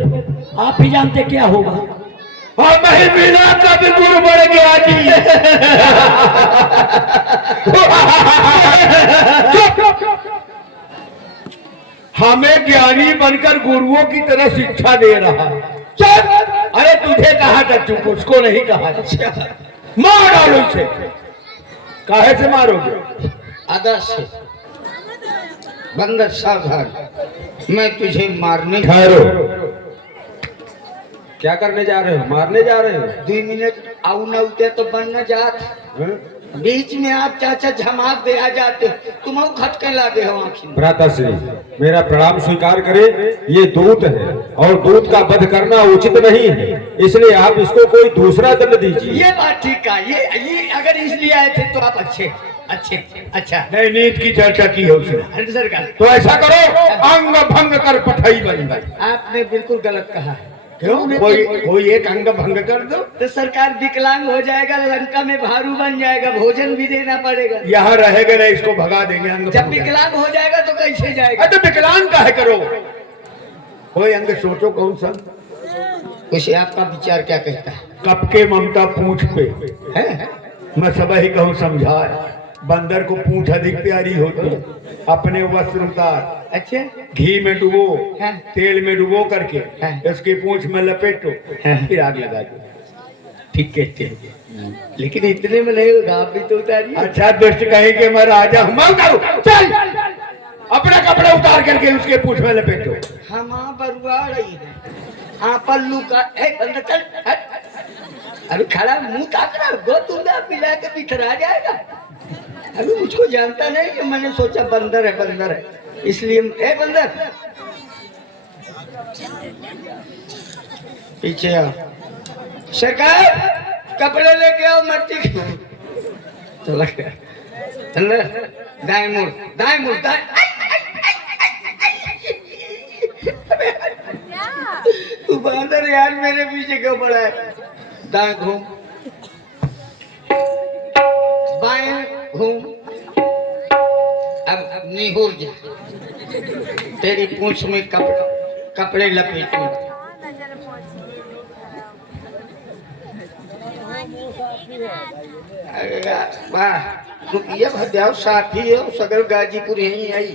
आप भी जानते क्या होगा। महिला का भी गुरु बढ़ गया जी। हमें ज्ञानी बनकर गुरुओं की तरह शिक्षा दे रहा है। चल, अरे तुझे कहा था चुप, उसको नहीं कहा था। मार डालो इसे। काहे से मारोगे? आदर्श से। बंदर सावधान, मैं तुझे मारने। ठहरो, क्या करने जा रहे हो? मारने जा रहे हो? 2 मिनट आऊ न उते तो बन न जात। बीच में आप चाचा झमाक दे आ जाते, तुम खटके लागे हो आखिर। भ्राताश्री, मेरा प्रणाम स्वीकार करें, ये दूत है और दूत का वध करना उचित नहीं है, इसलिए आप इसको कोई दूसरा दंड दीजिए। ये बात ठीक है, ये अगर इसलिए आए थे तो आप अच्छे अच्छा नहीं, नीत की चर्चा की है उसने। सरकार तो ऐसा करो, अंग भंग कर पठाई बन गई। आपने बिल्कुल गलत कहा है। क्यों? कोई एक अंग भंग कर दो तो सरकार विकलांग हो जाएगा, लंका में भारू बन जाएगा, भोजन भी देना पड़ेगा। यहाँ रहेगा नहीं, इसको भगा देंगे। अंग जब भंग विकलांग हो जाएगा तो कैसे जाएगा? तो विकलांग का है करो। कोई अंग सोचो कौन सा। उसे आपका विचार क्या कहता है? कब के ममता पूंछ पे है, मैं सब ही कहूँ समझाए। बंदर को पूंछ अधिक प्यारी होती है। अपने वस्त्र उतार, अच्छा घी में डुबो, हाँ। तेल में डुबो करके हाँ। उसकी पूंछ में लपेटो, हाँ। फिर आग लगा दो। ठीक कहते हैं, लेकिन इतने में नहीं होगा, आप भी तो उतारिए। अच्छा दुष्ट कहीं के मैं राजा हूँ, मैं उतारू। चल, अपना कपड़ा उतार करके उसके पूंछ में लपेटो। हम बरुआ रही है, हाँ पल्लू का बंदर चल हट। अभी खड़ा मुंह ताक रहा, गो दूंगा पिला के बिखरा जाएगा। अभी मुझको जानता नहीं कि मैंने सोचा बंदर है, इसलिए ए बंदर पीछे आओ। सरकार कपड़े लेके आओ मट्टी के। चला दाएं मुड़ दाएं मुड़ दाएं। तू बहादुर यार मेरे पीछे क्यों पड़ा है? दाएं घूम बाएं घूम। अब निहुर जा। तेरी पूंछ में कपड़े लपेटूं। अरे यार वाह ये भद्याव साथी है सदर गाजीपुर यहीं आई।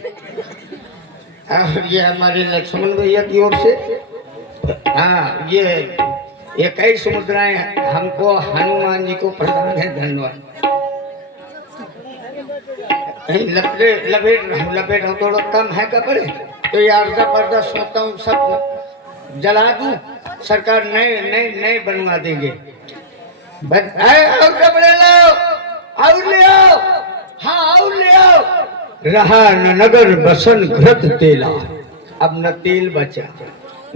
और ये हमारे लक्ष्मण भैया की ओर से हाँ ये 21 मुद्राएं हमको हनुमान जी को प्रदान है। धन्यवाद। लपेट हूँ थोड़ा कम है कपड़े तो ये अर्धा पर्दा सोता हूँ सब जला दूं। सरकार नए बनवा देंगे। और कपड़े लाओ और ले आओ। हाँ और ले आओ। रहा न नगर बसन घृत तेला। अब न तेल बचा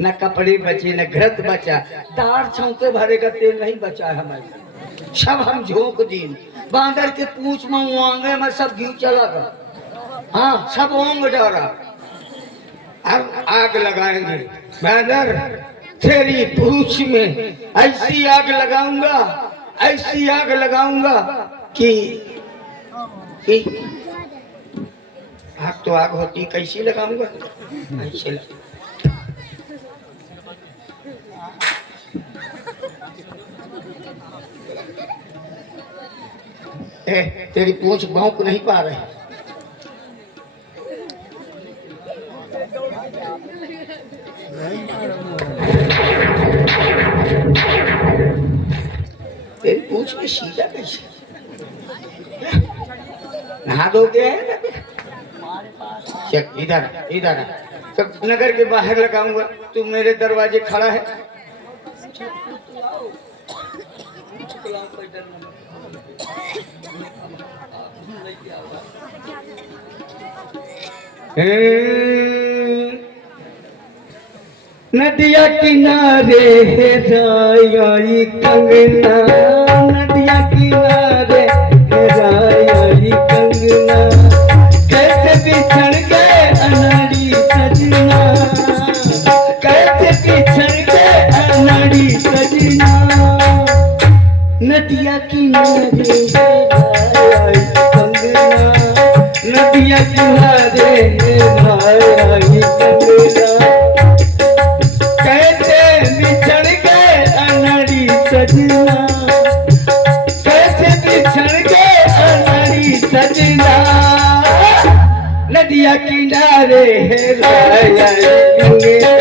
न कपड़े बचे न घृत बचा। दार छौके भरे का तेल नहीं बचा है हमारे। सब हम झोंक दी। बांदर के पूंछ में ओंगे में सब घी चला गया। हाँ सब ओंग डाला। अब आग लगाएंगे। बांदर तेरी पूंछ में ऐसी आग लगाऊंगा कि आग तो आग होती कैसी लगाऊंगा ऐसे तेरी पूंछ भौंक नहीं पा रहे। तेरी पूंछ में सीधा कैसे नहा दोगे? इधर इधर सब नगर के बाहर लगाऊंगा। तू मेरे दरवाजे खड़ा है। नदिया किनारे है राई कंगना। नदिया किनारे है राई कंगना। कैसे बिछड़ गए अनाड़ी सजना। कैसे बिछड़ गए अनाड़ी सजना। नदिया किनारे है राई कंगना। नदिया किनारे है राई कंगना। कैसे बिछड़ गए अनाड़ी सजना। कैसे बिछड़ गए अनाड़ी सजना। नदिया किनारे है राई कंगना।